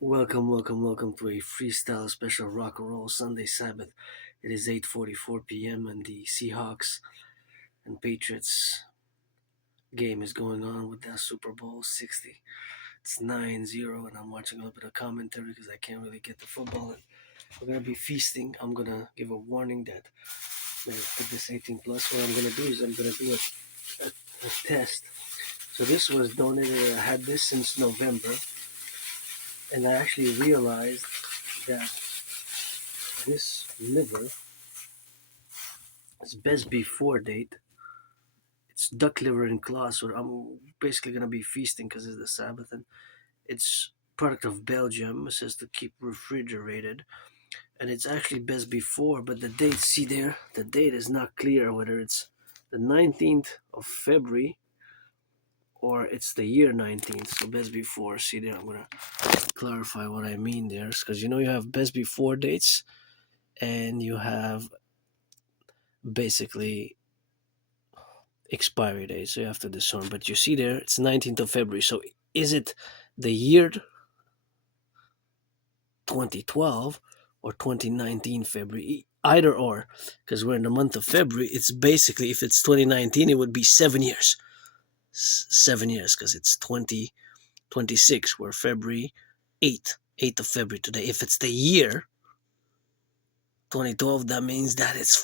Welcome to a freestyle special rock and roll Sunday Sabbath. It is 8:44 p.m. and the Seahawks and Patriots game is going on with that Super Bowl 60. It's 9-0 and I'm watching a little bit of commentary because I can't really get the football. And we're going to be feasting. I'm going to give a warning that for this 18 plus, what I'm going to do is I'm going to do a test. So this was donated. I had this since November. And I actually realized that this liver is best before date. It's duck liver in claw, so I'm basically gonna be feasting because it's the Sabbath, and it's product of Belgium. It says to keep refrigerated, and it's actually best before. But the date, see there, the date is not clear whether it's the 19th of February or it's the year 19th. So best before. See there, I'm gonna clarify what I mean there, because you have best before dates and you have basically expiry date, so you have to discern. But you see there, it's 19th of February. So is it the year 2012 or 2019 February? Either or, because we're in the month of February. It's basically, if it's 2019, it would be 7 years. 7 years, because it's 2026. We're February 8th of February today. If it's the year 2012, that means that it's,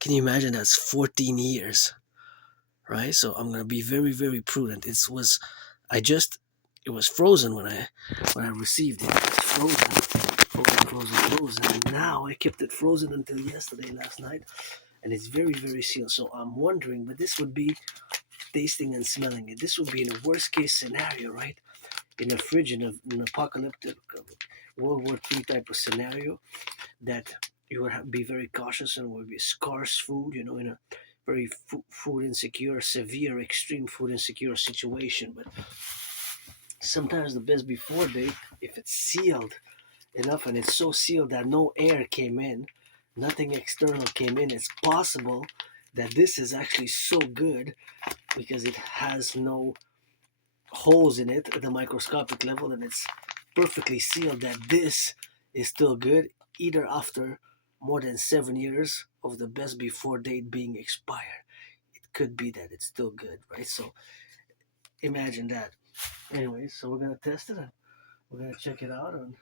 can you imagine, that's 14 years, right? So I'm gonna be very, very prudent. It was frozen when I received it. It's frozen, and now I kept it frozen until yesterday, last night, and it's very, very sealed. So I'm wondering, but this would be tasting and smelling it. This would be in a worst case scenario, right? In a fridge, in an apocalyptic World War III type of scenario, that you would be very cautious and would be scarce food, in a very food insecure, severe, extreme food insecure situation. But sometimes the best before date, if it's sealed enough and it's so sealed that no air came in, nothing external came in, it's possible that this is actually so good because it has no holes in it at the microscopic level and it's perfectly sealed, that this is still good either after more than 7 years of the best before date being expired. It could be that it's still good, right? So imagine that. Anyway, so we're gonna test it and we're gonna check it out, and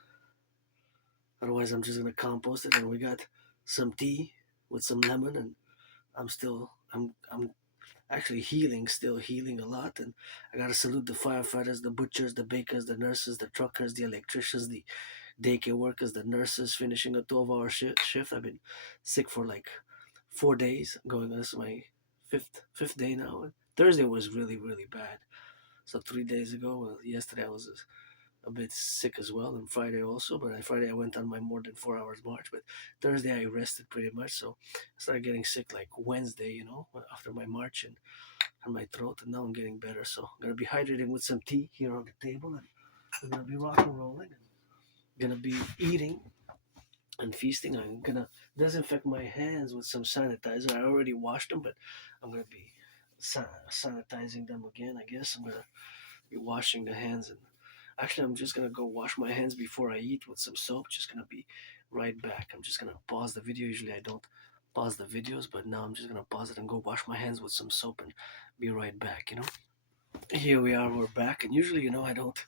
otherwise I'm just gonna compost it. And we got some tea with some lemon, and I'm actually still healing a lot. And I gotta salute the firefighters, the butchers, the bakers, the nurses, the truckers, the electricians, the daycare workers, the nurses finishing a 12-hour shift. I've been sick for like 4 days. This is my fifth day now. Thursday was really, really bad. So 3 days ago, yesterday I was a bit sick as well, and Friday also. But Friday I went on my more than 4 hours march. But Thursday I rested pretty much. So I started getting sick like Wednesday, after my march and my throat, and now I'm getting better. So I'm gonna be hydrating with some tea here on the table, and we're gonna be rock and rolling, and gonna be eating and feasting. I'm gonna disinfect my hands with some sanitizer. I already washed them, but I'm gonna be sanitizing them again. I guess I'm gonna be washing the hands, and actually I'm just gonna go wash my hands before I eat with some soap. Just gonna be right back. I'm just gonna pause the video. Usually I don't pause the videos, but now I'm just gonna pause it and go wash my hands with some soap and be right back. Here we are. We're back, and usually, I don't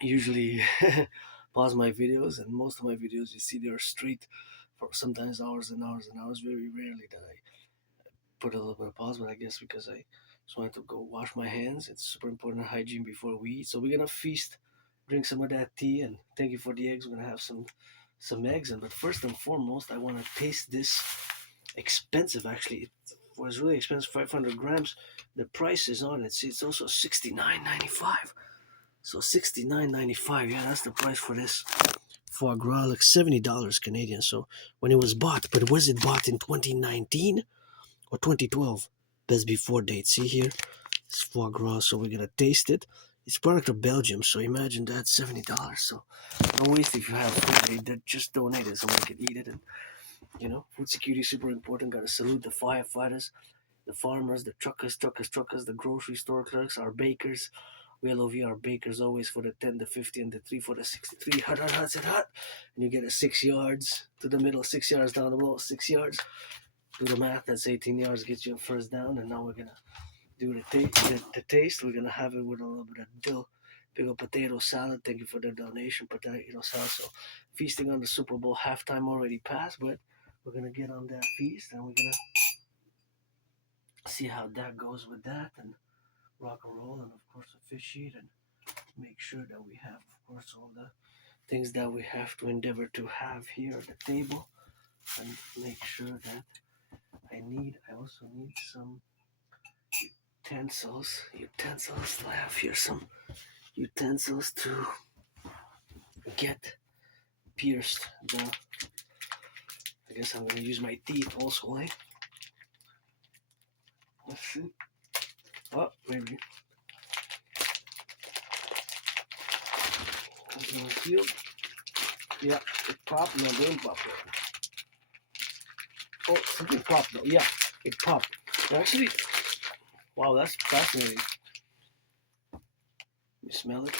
usually pause my videos, and most of my videos you see they're straight for sometimes hours and hours and hours. Very rarely that I put a little bit of pause, but I guess because I just wanted to go wash my hands. It's super important hygiene before we eat. So we're gonna feast, drink some of that tea, and thank you for the eggs. We're gonna have some eggs, and but first and foremost, I want to taste this expensive. Actually, it was really expensive, 500 grams. The price is on it. See, it's also $69.95. So $69.95. Yeah, that's the price for this foie gras, like $70 Canadian. So when it was bought, but was it bought in 2019 or 2012? Best before date. See here, it's foie gras. So we're gonna taste it. It's product of Belgium. So imagine that, $70. So don't waste if you have food. They just donate it so we can eat it. And food security is super important. Gotta salute the firefighters, the farmers, the truckers, the grocery store clerks, our bakers, Yellow VR bakers always for the 10, the 50, and the 3 for the 63. Hot, hot, hot, hot, hot. And you get a 6 yards to the middle, 6 yards down the ball, 6 yards. Do the math, that's 18 yards, gets you a first down. And now we're going to do the taste. We're going to have it with a little bit of dill. Pickle potato salad. Thank you for the donation, potato salad. So feasting on the Super Bowl halftime already passed, but we're going to get on that feast and we're going to see how that goes with that. And rock and roll, and of course a fish sheet, and make sure that we have, of course, all the things that we have to endeavor to have here at the table, and make sure that I also need some utensils. I have here some utensils to get pierced. I guess I'm going to use my teeth also, eh? Let's see. Oh, maybe. Sealed. Yeah, it popped. No, it didn't pop yet. Oh, something popped though. Yeah, it popped. Actually, wow, that's fascinating. You smell it?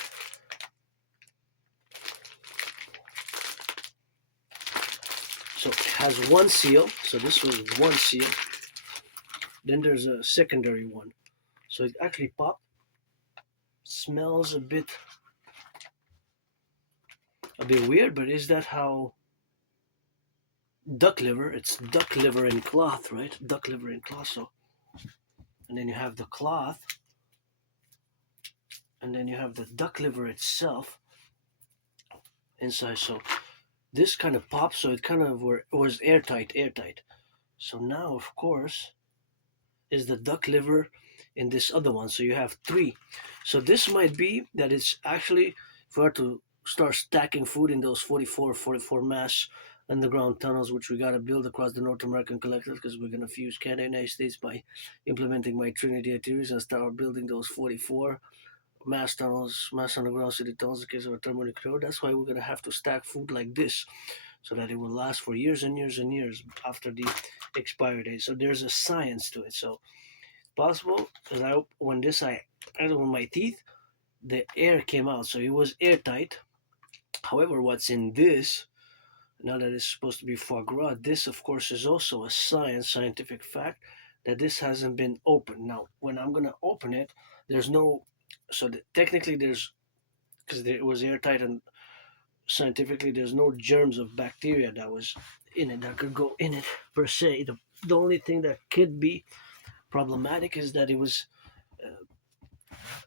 So it has one seal. So this was one seal. Then there's a secondary one. So it actually popped. Smells a bit weird, but is that how duck liver? It's duck liver in cloth, right? Duck liver in cloth. So, and then you have the cloth, and then you have the duck liver itself inside. So this kind of popped, so it kind of was airtight. So now, of course, is the duck liver in this other one. So you have three. So this might be that it's actually for to start stacking food in those 44 mass underground tunnels, which we got to build across the North American Collectif, because we're going to fuse Canada and United States by implementing my Trinity theories and start building those 44 mass tunnels, mass underground city tunnels in case of a thermonuclear war. That's why we're going to have to stack food like this so that it will last for years and years and years after the expiry date. So there's a science to it. So possible, because when I with my teeth, the air came out, so it was airtight. However, what's in this, now that it's supposed to be foie gras, this of course is also a scientific fact that this hasn't been opened. Now, when I'm gonna open it, there's no, technically there's, because it was airtight and scientifically there's no germs of bacteria that was in it that could go in it per se. The only thing that could be problematic is that it was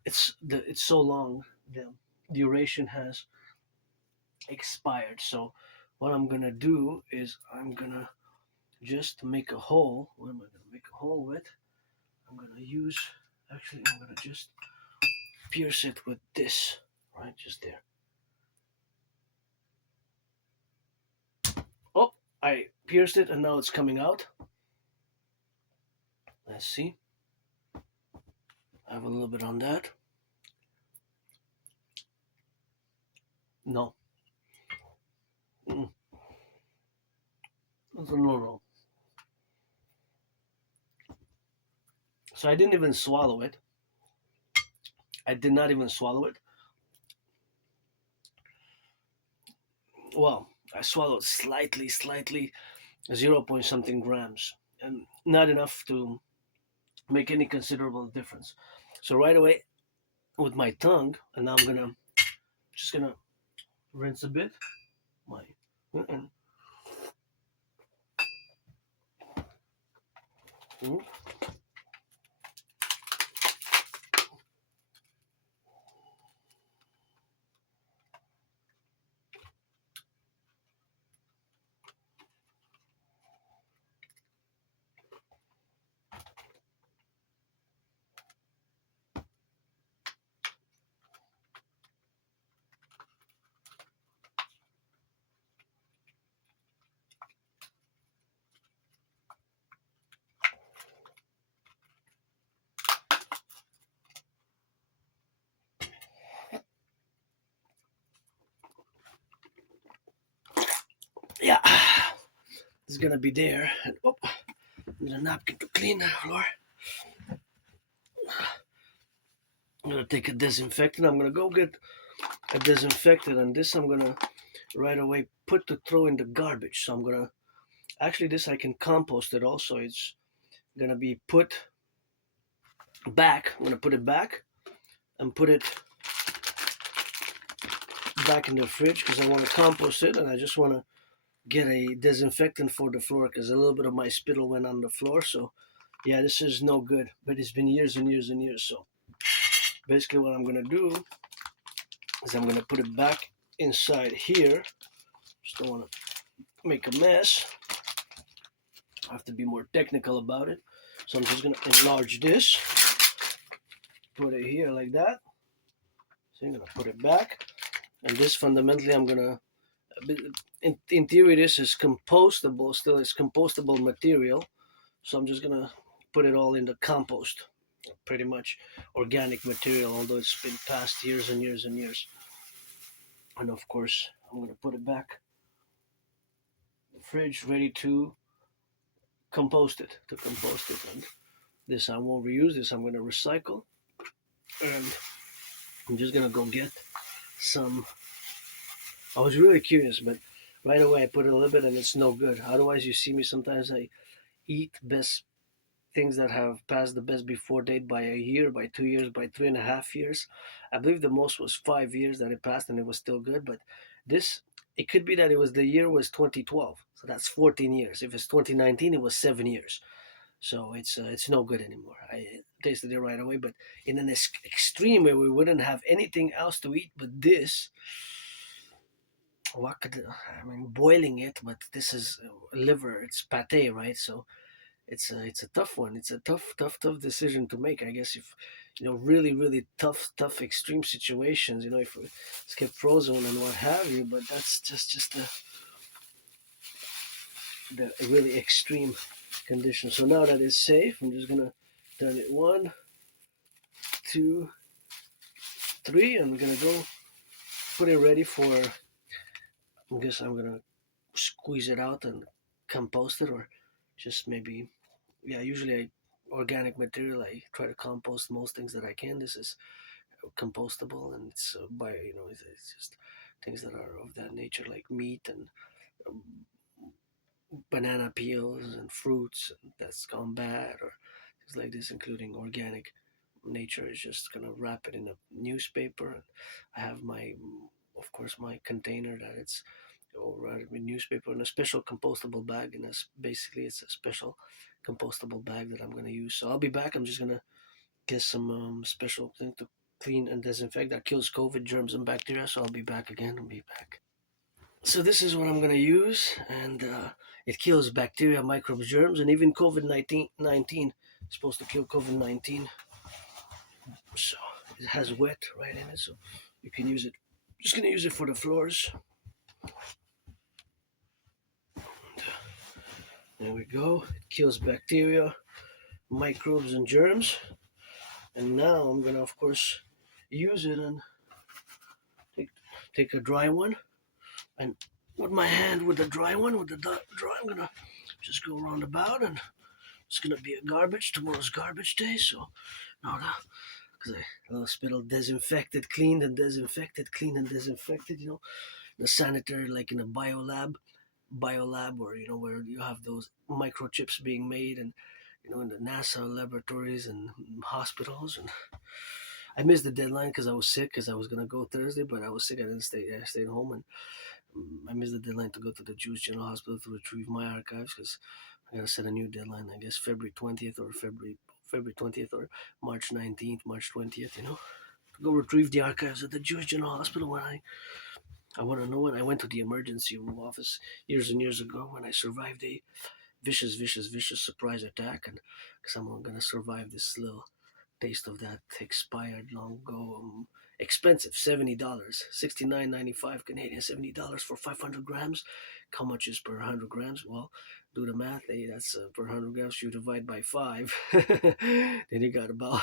it's so long, the duration has expired. So what I'm gonna do is I'm gonna just make a hole. What am I gonna make a hole with? I'm gonna just pierce it with this, right, just there. Oh, I pierced it and now it's coming out. Let's see. I have a little bit on that. No. No. So I didn't even swallow it. I did not even swallow it. Well, I swallowed slightly, 0 point something grams, and not enough to make any considerable difference. So right away, with my tongue, and now I'm just gonna rinse a bit. Mm. Yeah, it's gonna be there. And need a napkin to clean the floor. I'm gonna take a disinfectant. I'm gonna go get a disinfectant, and this I'm gonna right away put to throw in the garbage. So I'm gonna actually this I can compost it also. It's gonna be put back. I'm gonna put it back and put it back in the fridge because I want to compost it, and I just want to get a disinfectant for the floor because a little bit of my spittle went on the floor. So yeah, this is no good. But it's been years and years and years. So basically, what I'm gonna do is I'm gonna put it back inside here. Just don't want to make a mess. I have to be more technical about it. So I'm just gonna enlarge this, put it here like that. So I'm gonna put it back, and this fundamentally I'm gonna. In theory, this is compostable. Still, it's compostable material. So I'm just gonna put it all in the compost. Pretty much organic material, although it's been past years and years and years. And of course, I'm gonna put it back in the fridge, ready to compost it. And this I won't reuse. This I'm gonna recycle. And I'm just gonna go get some. I was really curious, but right away I put it a little bit, and it's no good. Otherwise, you see me sometimes I eat best things that have passed the best before date by a year, by 2 years, by 3.5 years. I believe the most was 5 years that it passed and it was still good. But this, it could be that it was the year was 2012, so that's 14 years. If it's 2019, it was 7 years. So it's no good anymore. I tasted it right away, but in an extreme way, we wouldn't have anything else to eat but this. What could I mean? Boiling it, but this is liver. It's pate, right? So it's a tough one. It's a tough decision to make. I guess if really tough extreme situations. If it's kept frozen and what have you. But that's just the really extreme condition. So now that it's safe, I'm just gonna turn it 1, 2, 3. I'm gonna go put it ready for. I guess I'm gonna squeeze it out and compost it, or just maybe yeah. Usually organic material. I try to compost most things that I can. This is compostable, and it's it's just things that are of that nature, like meat and um, banana peels and fruits that's gone bad, or things like this, including organic nature. Is just gonna wrap it in a newspaper, and I have my of course my container that it's or wrap with newspaper in a special compostable bag, and basically it's a special compostable bag that I'm gonna use. So I'll be back. I'm just gonna get some special thing to clean and disinfect that kills COVID germs and bacteria. So I'll be back again. I'll be back. So this is what I'm gonna use, and it kills bacteria, microbes, germs, and even COVID-19 is supposed to kill COVID-19. So it has wet right in it, so you can use it. Just gonna use it for the floors. There we go. It kills bacteria, microbes, and germs. And now I'm gonna, of course, use it and take, take a dry one, and with my hand with the dry one, with the dry, I'm gonna just go around about, and it's gonna be a garbage. Tomorrow's garbage day, so no, because a little spittle disinfected, cleaned and disinfected, cleaned and disinfected. The sanitary, like in a biolab, or where you have those microchips being made, and in the NASA laboratories and hospitals. And I missed the deadline because I was sick, because I was gonna go Thursday, but I was sick. I didn't stay. I stayed home, and I missed the deadline to go to the Jewish General Hospital to retrieve my archives, because I gotta set a new deadline. I guess February 20th or February 20th or March 19th, March 20th. To go retrieve the archives at the Jewish General Hospital. When I want to know when I went to the emergency room office years and years ago, when I survived a vicious surprise attack, and because I'm gonna survive this little taste of that expired long ago. Expensive, $70, 69.95 Canadian, $70 for 500 grams. How much is per 100 grams? Well, do the math. Hey, that's per 100 grams. You divide by 5, then you got about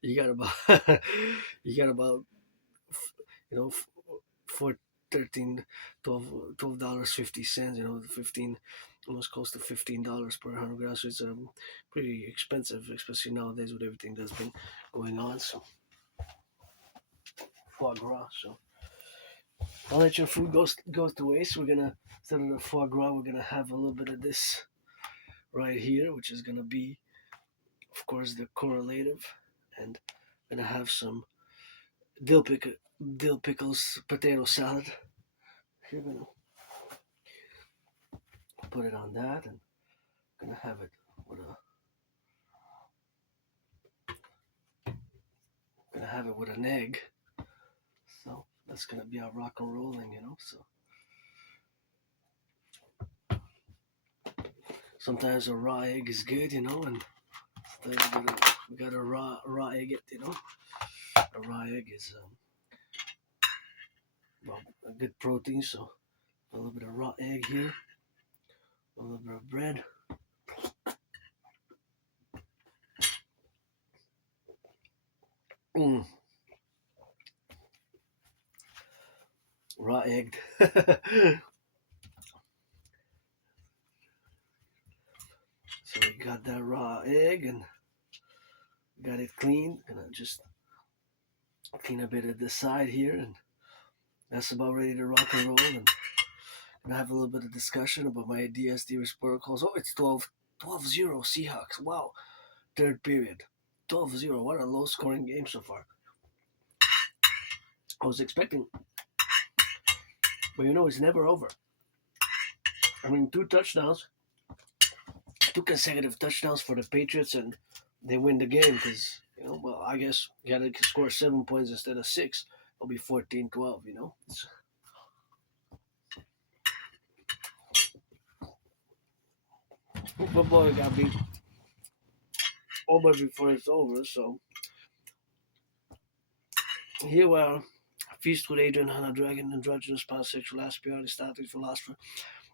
you got about you got about you know for 13 $12 50 cents. 15, almost close to $15 per 100 grams. So it's pretty expensive, especially nowadays with everything that's been going on. So foie gras. So I'll let your food goes to waste. We're gonna instead of the foie gras, we're gonna have a little bit of this right here, which is gonna be, of course, the correlative, and gonna have some dill pick dill pickles potato salad. You're gonna put it on that, and gonna have it with a gonna have it with an egg. So that's gonna be our rock and rolling, So sometimes a raw egg is good, and sometimes we got a raw egg, A raw egg is well, a good protein, so a little bit of raw egg here, a little bit of bread. Mm, raw egg. So we got that raw egg and got it cleaned. Gonna just clean a bit at the side here, and that's about ready to rock and roll. And gonna have a little bit of discussion about my DSD protocols. Oh, it's 12-0 Seahawks. Wow, third period. 12-0. What a low scoring game so far. I was expecting, but it's never over. I mean, two consecutive touchdowns for the Patriots, and they win the game because, well, I guess you got to score 7 points instead of 6. It'll be 14-12, Football got beat over before it's over, so here we are. Feast with Adrian, Hannah Dragon, androgynous pansexual Aspie, Aristotle, philosopher,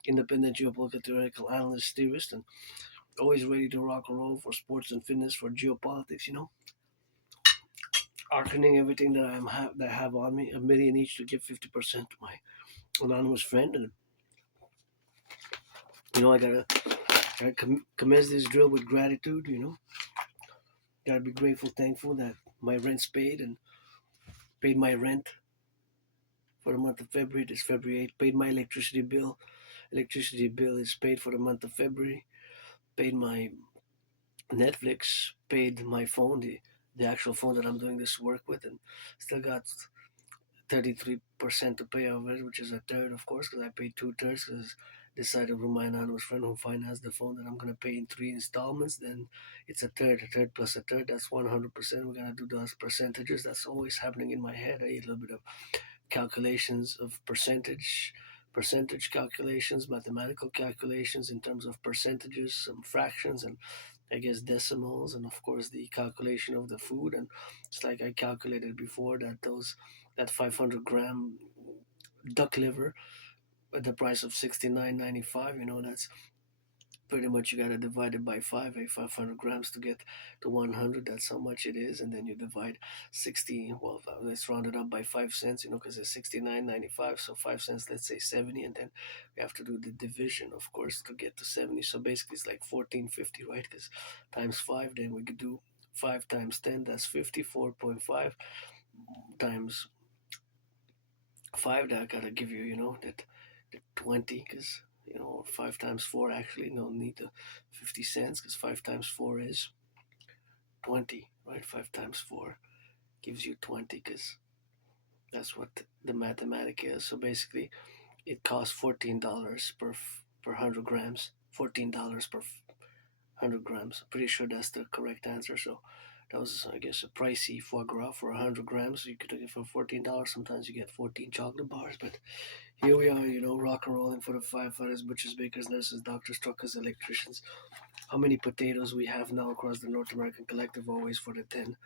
independent geopolitical theoretical analyst, theorist, and always ready to rock and roll for sports and fitness, for geopolitics, Arcaning everything that I have on me, a million each to give 50% to my anonymous friend, and I gotta commence this drill with gratitude. Gotta be grateful, thankful that my rent's paid and paid my rent for the month of February. This February 8th, paid my electricity bill. Electricity bill is paid for the month of February. Paid my Netflix. Paid my phone, the actual phone that I'm doing this work with, and still got 33% to pay of it, which is a third, of course, because I paid 2/3 because decided with my anonymous friend who financed the phone that I'm going to pay in 3 installments. Then it's a third plus a third. That's 100%. We're going to do those percentages. That's always happening in my head. I eat a little bit of calculations of percentage calculations, mathematical calculations in terms of percentages, some fractions, and I guess decimals, and of course the calculation of the food. And it's like I calculated before that 500-gram duck liver at the price of 69.95. That's pretty much you gotta divide it by 500 grams to get to 100. That's how much it is, and then you divide 60. Well, let's round it up by 5 cents, because it's 69.95. So 5 cents, let's say 70, and then we have to do the division, of course, to get to 70. So basically, it's like 14.50, right? Because times 5, then we could do 5 times 10. That's 54.5 times 5. That gotta give you, the 20, because 5 times 4 actually no need the 50 cents, because 5 times 4 is 20, right? 5 times 4 gives you 20, because that's what the mathematic is. So basically, it costs $14 per 100 grams. $14 per 100 grams. Pretty sure that's the correct answer. So that was, I guess, a pricey foie gras for 100 grams. You could get it for $14. Sometimes you get 14 chocolate bars, but here we are, rock and rolling for the firefighters, butchers, bakers, nurses, doctors, truckers, electricians. How many potatoes we have now across the North American Collective, always for the 10,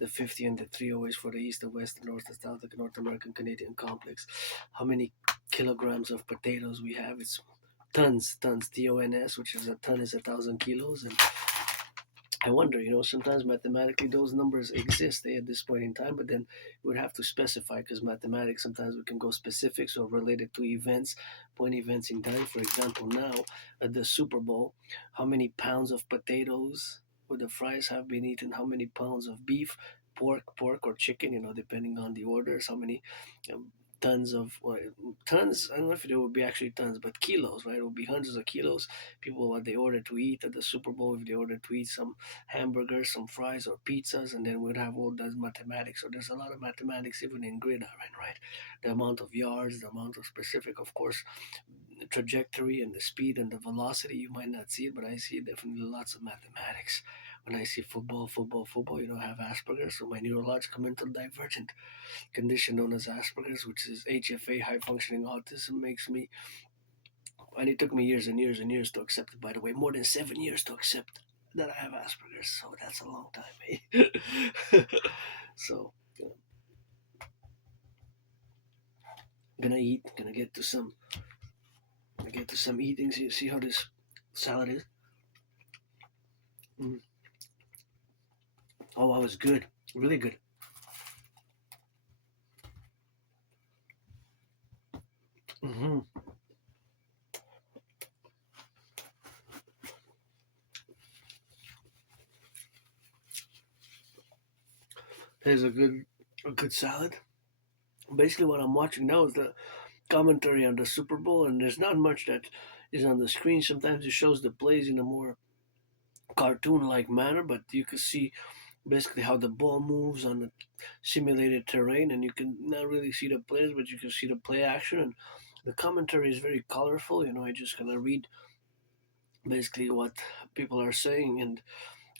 the 50, and the 3, always for the East, the West, the North, the South, the North American Canadian complex. How many kilograms of potatoes we have? It's tons, tons, which is a ton is 1,000 kilos. And I wonder, sometimes mathematically those numbers exist at this point in time, but then you would have to specify, because mathematics, sometimes we can go specifics or related to events, point events in time. For example, now at the Super Bowl, how many pounds of potatoes would the fries have been eaten? How many pounds of beef? pork or chicken, depending on the orders, how many um, tons of tons. I don't know if it would be actually tons, but kilos, right? It would be hundreds of kilos. People what they order to eat at the Super Bowl, if they order to eat some hamburgers, some fries, or pizzas, and then we'd have all those mathematics. So there's a lot of mathematics even in gridiron, right? The amount of yards, the amount of specific, of course, the trajectory and the speed and the velocity. You might not see it, but I see definitely lots of mathematics. When I see football, I have Asperger's, so my neurological mental divergent condition known as Asperger's, which is HFA, high functioning autism, makes me, and it took me years and years and years to accept it, by the way, more than 7 years to accept that I have Asperger's, so that's a long time, eh? So, gonna eat, gonna get to some eating, see how this salad is. Mm. Oh, that was good, really good. Hmm. There's a good salad. Basically, what I'm watching now is the commentary on the Super Bowl, and there's not much that is on the screen. Sometimes it shows the plays in a more cartoon-like manner, but you can see basically how the ball moves on the simulated terrain, and you can not really see the plays, but you can see the play action. And the commentary is very colorful. I just kind of read basically what people are saying and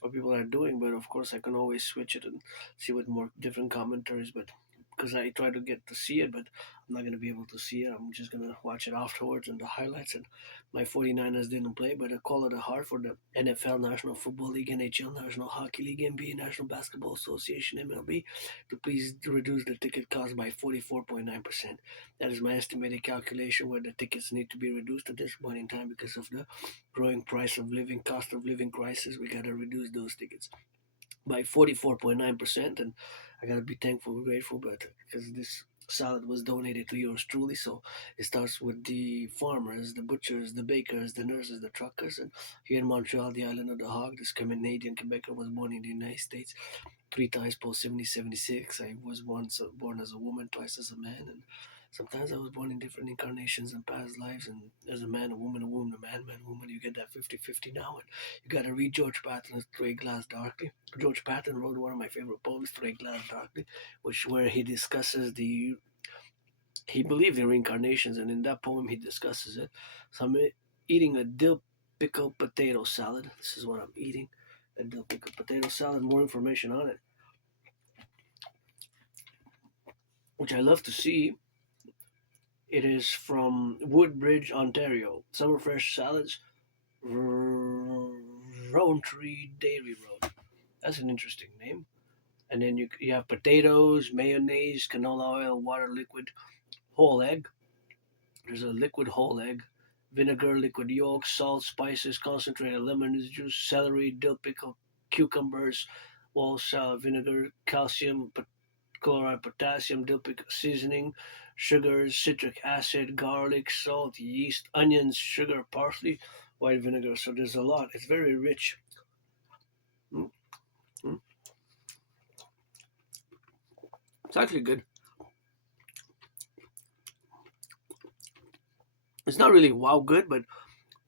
what people are doing, but of course I can always switch it and see with more different commentaries, but because I try to get to see it, but I'm not going to be able to see it. I'm just going to watch it afterwards and the highlights. And my 49ers didn't play, but I call it a heart for the NFL, National Football League, NHL, National Hockey League, NBA, National Basketball Association, MLB, to please reduce the ticket cost by 44.9%. That is my estimated calculation where the tickets need to be reduced at this point in time because of the growing price of living, cost of living crisis. We got to reduce those tickets by 44.9%, and I gotta be thankful and grateful, but because this salad was donated to yours truly, so it starts with the farmers, the butchers, the bakers, the nurses, the truckers, and here in Montreal, the island of the hog, this Canadian Quebecer was born in the United States, three times post 7076. I was once born as a woman, twice as a man, and sometimes I was born in different incarnations and past lives, and as a woman, a man, woman. You get that 50-50 now, and you got to read George Patton's Three Glass Darkly. George Patton wrote one of my favorite poems, Three Glass Darkly, which where he discusses he believed in reincarnations, and in that poem he discusses it. So I'm eating a dill pickle potato salad. This is what I'm eating. A dill pickle potato salad. More information on it, which I love to see. It is from Woodbridge, Ontario. Summer fresh salads, Rowntree Dairy Road. That's an interesting name. And then you have potatoes, mayonnaise, canola oil, water, liquid, whole egg. There's a liquid whole egg, vinegar, liquid yolk, salt, spices, concentrated lemon juice, celery, dill pickle, cucumbers, wall salad, vinegar, calcium, chloride, potassium, dill pickle seasoning, sugars, citric acid, garlic, salt, yeast, onions, sugar, parsley, white vinegar. So there's a lot. It's very rich. Mm, mm. It's actually good. It's not really wow good, but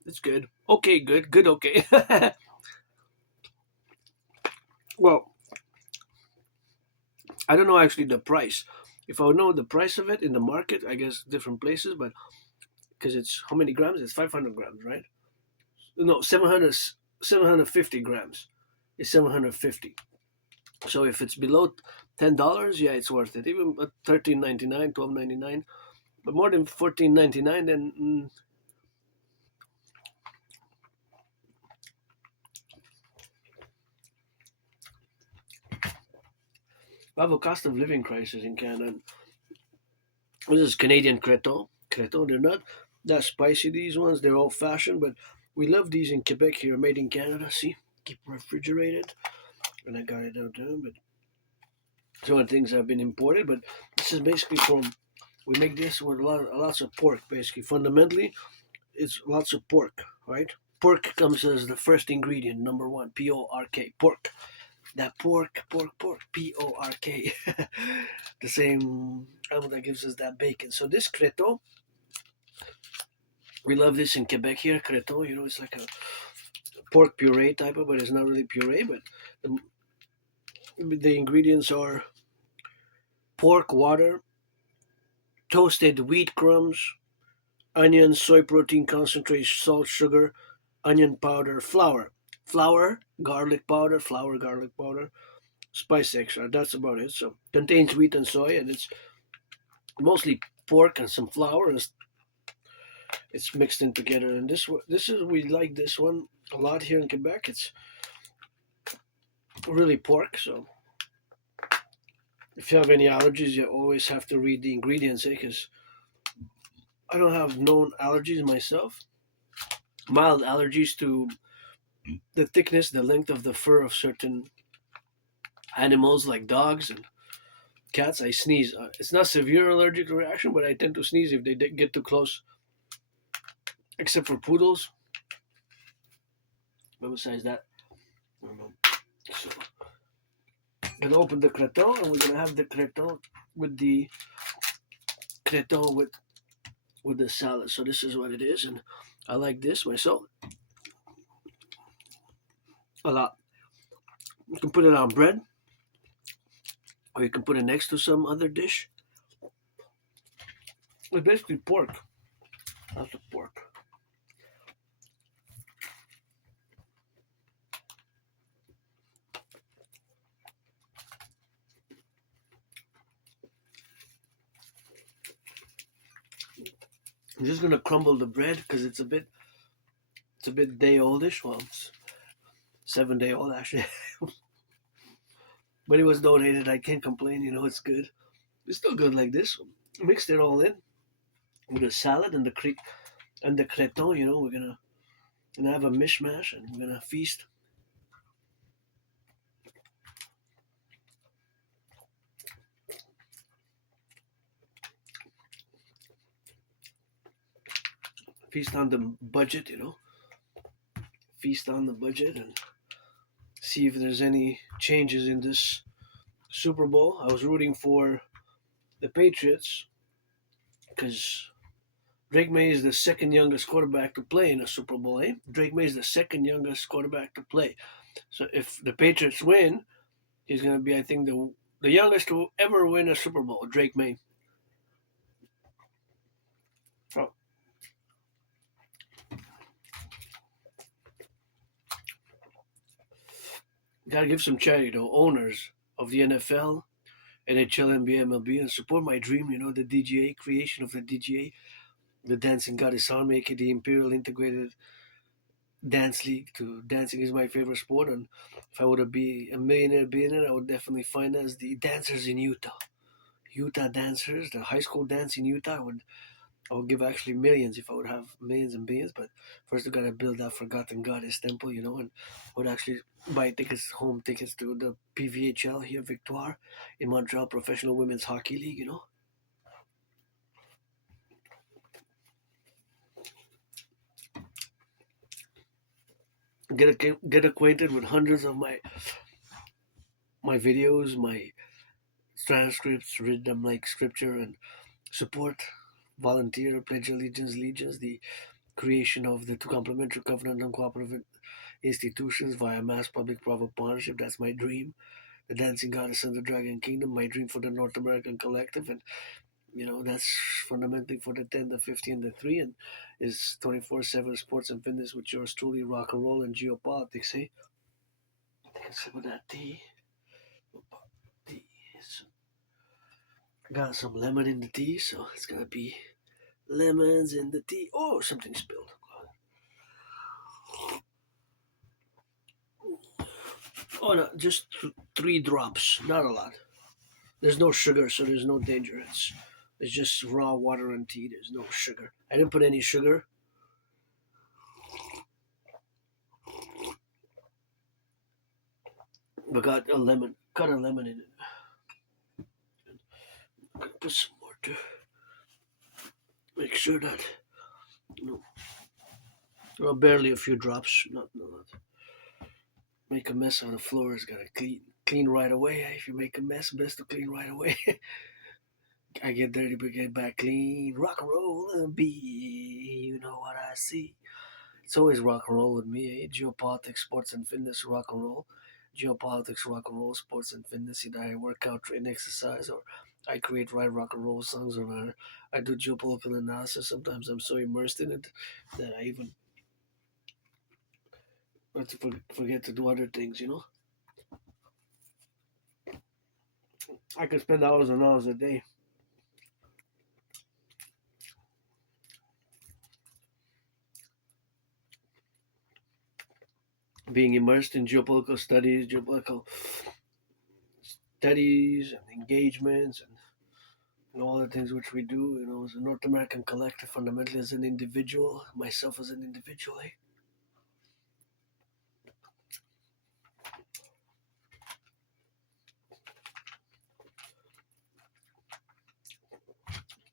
it's good. Okay, good. Good, okay. Well, I don't know actually the price. If I would know the price of it in the market, I guess different places, but because it's how many grams? It's 500 grams, right? No, 750 grams. It's 750. So if it's below $10, yeah, it's worth it. Even at 13.99, 12.99, but more than 14.99, then we have a cost of living crisis in Canada. This is Canadian Creton. Creton, they're not that spicy, these ones. They're old fashioned, but we love these in Quebec here, made in Canada. See, keep refrigerated. And I got it out there, but some of the things have been imported, but this is basically from, we make this with lots of pork, basically. Fundamentally, it's lots of pork, right? Pork comes as the first ingredient, number one, pork, pork. that pork, P-O-R-K. The same animal that gives us that bacon. So this creton, we love this in Quebec here. Creton, it's like a pork puree type of, but it's not really puree. But the ingredients are pork, water, toasted wheat crumbs, onion, soy protein concentrate, salt, sugar, onion powder, flour, garlic powder, spice extra. That's about it. So contains wheat and soy, and it's mostly pork and some flour, and it's mixed in together. And this is we like this one a lot here in Quebec. It's really pork. So if you have any allergies, you always have to read the ingredients, because I don't have known allergies myself. Mild allergies to the thickness, the length of the fur of certain animals like dogs and cats. I sneeze. It's not severe allergic reaction, but I tend to sneeze if they get too close. Except for poodles. But besides that, I don't know. So, I'm gonna open the creton, and we're gonna have the creton with the creton with the salad. So this is what it is, and I like this myself a lot. You can put it on bread, or you can put it next to some other dish. It's basically pork. Lots of pork. I'm just gonna crumble the bread because it's a bit day oldish. Well, it's 7 day old actually, but it was donated. I can't complain. It's good. It's still good like this. Mixed it all in with the salad and the creton. We're gonna have a mishmash, and we're gonna feast. Feast on the budget. Feast on the budget, and see if there's any changes in this Super Bowl. I was rooting for the Patriots because Drake May is the second youngest quarterback to play in a Super Bowl. Drake May is the second youngest quarterback to play. So if the Patriots win, he's going to be, I think, the youngest to ever win a Super Bowl. Drake May. Oh. Gotta give some charity to owners of the NFL, NHL, NBA, MLB, and support my dream. The DGA, creation of the DGA, the Dancing Goddess Army, aka the Imperial Integrated Dance League. To dancing is my favorite sport, and if I were to be a millionaire billionaire, I would definitely finance the dancers in Utah. Utah dancers, the high school dance in Utah. I would give actually millions if I would have millions and billions. But first, I gotta build that Forgotten Goddess temple, and would actually buy home tickets to the PVHL here, Victoire, in Montreal, Professional Women's Hockey League. Get acquainted with hundreds of my videos, my transcripts, read them like scripture, and support, volunteer, pledge allegiance, legions, the creation of the two complementary covenant and cooperative institutions via mass public-private partnership. That's my dream. The Dancing Goddess and the Dragon Kingdom, my dream for the North American Collective, and that's fundamentally for the 10, the 50, and the 3, and is 24/7 sports and fitness with yours truly, rock and roll and geopolitics. Take a sip of that tea. Tea. Got some lemon in the tea, so it's gonna be lemons in the tea. Oh, something spilled. Oh no, just 3 drops, not a lot. There's no sugar, so there's no danger. It's just raw water and tea. There's no sugar. I didn't put any sugar. But cut a lemon in it. I'm gonna put some more to make sure that no, well, barely a few drops, not. make a mess of the floors, gotta clean right away. If you make a mess, best to clean right away. I get dirty but get back clean. Rock and roll and be, you know what I see. It's always rock and roll with me. Geopolitics, sports and fitness, rock and roll. Geopolitics, rock and roll, sports and fitness. Either I work out, train, exercise, or I create right rock and roll songs, or I do geopolitical analysis. Sometimes I'm so immersed in it that I even forget to do other things. I could spend hours and hours a day being immersed in geopolitical studies and engagements and all the things which we do, as a North American collective, fundamentally as an individual, myself as an individual.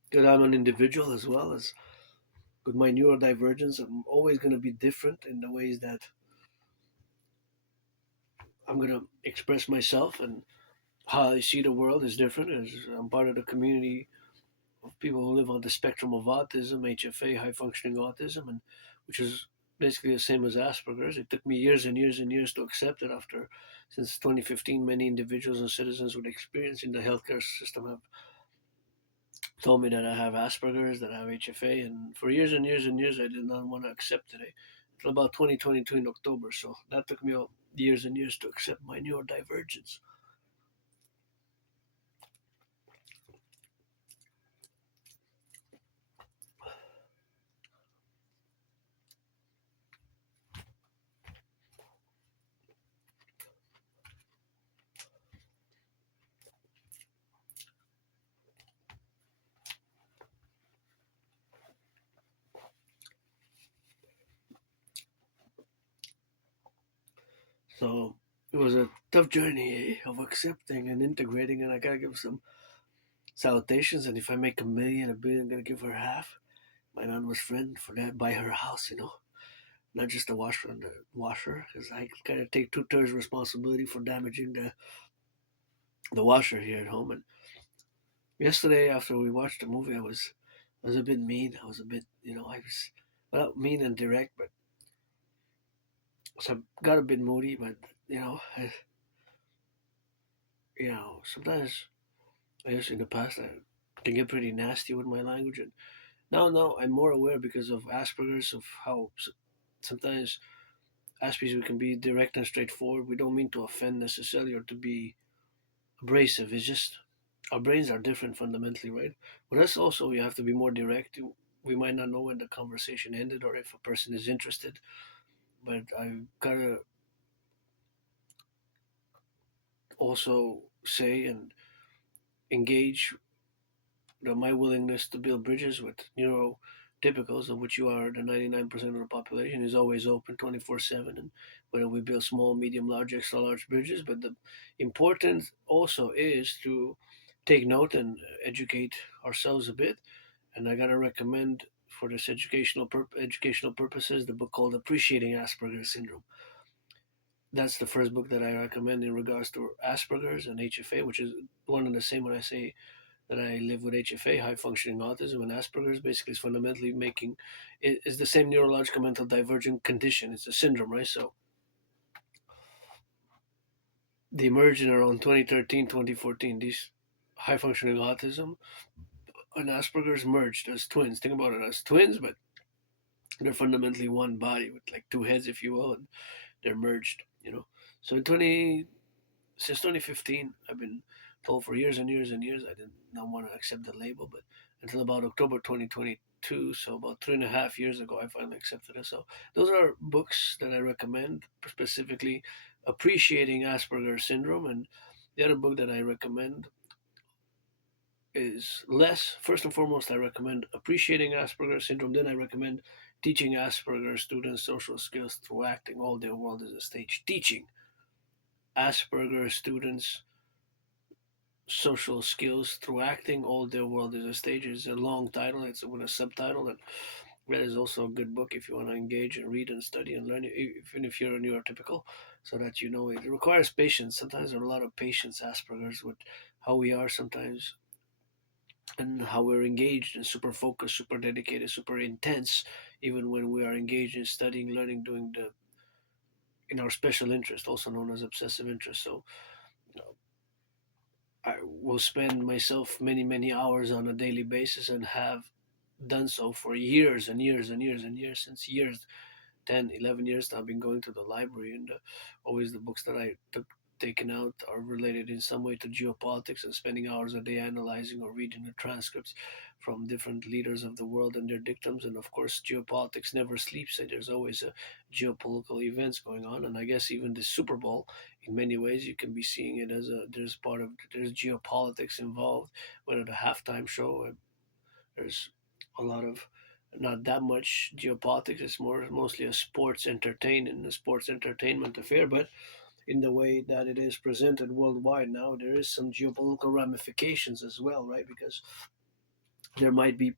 Because I'm an individual as well as with my neurodivergence, I'm always going to be different in the ways that I'm going to express myself, and how I see the world is different. As I'm part of the community of people who live on the spectrum of autism, HFA, high functioning autism, and which is basically the same as Asperger's. It took me years and years and years to accept it. Since 2015, many individuals and citizens with experience in the healthcare system have told me that I have Asperger's, that I have HFA, and for years and years and years, I did not want to accept it. Until about 2022 in October, so that took me years and years to accept my neurodivergence. So it was a tough journey of accepting and integrating, and I gotta give some salutations. And if I make a billion, I'm gonna give her half. My anonymous friend for that, buy her house, not just the washer and the washer, because I kind of take 2/3 responsibility for damaging the washer here at home. And yesterday, after we watched the movie, I was a bit mean. I was a bit, I was well mean and direct, but so I got a bit moody. But sometimes I guess in the past I can get pretty nasty with my language, and now I'm more aware because of Asperger's of how sometimes Aspies we can be direct and straightforward. We don't mean to offend necessarily or to be abrasive. It's just our brains are different fundamentally, right? But us also we have to be more direct. We might not know when the conversation ended or if a person is interested, but I've gotta also say and engage my willingness to build bridges with neurotypicals, of which you are the 99% of the population, is always open 24/7. And whether we build small, medium, large, extra large bridges, but the importance also is to take note and educate ourselves a bit. And I gotta recommend for this educational purposes the book called Appreciating Asperger's Syndrome. That's the first book that I recommend in regards to Asperger's and HFA, which is one and the same when I say that I live with HFA, high functioning autism, and Asperger's. Basically is fundamentally making it is the same neurological mental divergent condition. It's a syndrome, right? So they emerged in around 2013, 2014. These high functioning autism and Asperger's merged as twins. Think about it as twins, but they're fundamentally one body with like two heads, if you will, and they're merged. So in 20 since 2015, I've been told for years and years and years I did not want to accept the label, but until about October 2022, so about 3.5 years ago, I finally accepted it. So those are books that I recommend, specifically Appreciating Asperger's Syndrome, and the other book that I recommend is less. First and foremost, I recommend Appreciating Asperger's Syndrome. Then I recommend Teaching Asperger's Students Social Skills Through Acting. All Their World is a Stage. Teaching Asperger's students social skills through acting. All Their World is a Stage is a long title. It's with a subtitle, and that is also a good book if you want to engage and read and study and learn, even if you're a neurotypical. so that it requires patience. Sometimes there are a lot of patience Asperger's with how we are sometimes, and how we're engaged and super focused, super dedicated, super intense, even when we are engaged in studying, learning, doing the in our special interest, also known as obsessive interest. So I will spend myself many, many hours on a daily basis, and have done so for years and years and years and years, since years 10, 11 years now. I've been going to the library, and always the books that I took taken out are related in some way to geopolitics, and spending hours a day analyzing or reading the transcripts from different leaders of the world and their dictums. And of course, geopolitics never sleeps, and there's always a geopolitical events going on. And I guess even the Super Bowl, in many ways, you can be seeing it as there's geopolitics involved. Whether the halftime show, there's a lot of not that much geopolitics. It's mostly a sports entertainment affair. But in the way that it is presented worldwide now, there is some geopolitical ramifications as well, right? Because there might be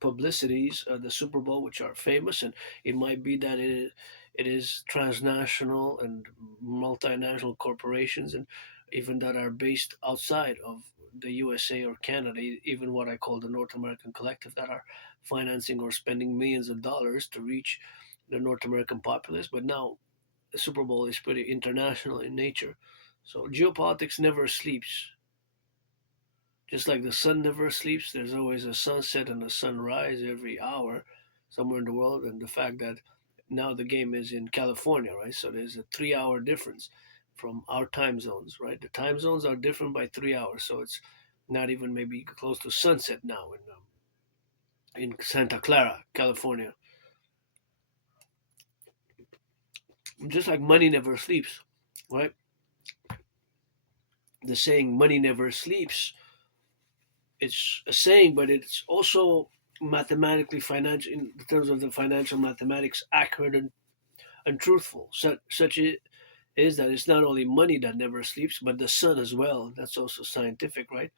publicities, the Super Bowl, which are famous, and it might be that it is transnational and multinational corporations, and even that are based outside of the USA or Canada, even what I call the North American Collective, that are financing or spending millions of dollars to reach the North American populace. But now the Super Bowl is pretty international in nature. So geopolitics never sleeps. Just like the sun never sleeps, there's always a sunset and a sunrise every hour somewhere in the world. And the fact that now the game is in California, right? So there's a 3 hour difference from our time zones, right? The time zones are different by 3 hours. So it's not even maybe close to sunset now in Santa Clara, California. Just like money never sleeps, right? The saying money never sleeps, it's a saying, but it's also mathematically financial in terms of the financial mathematics, accurate and truthful. Such it is that it's not only money that never sleeps, but the sun as well. That's also scientific, right?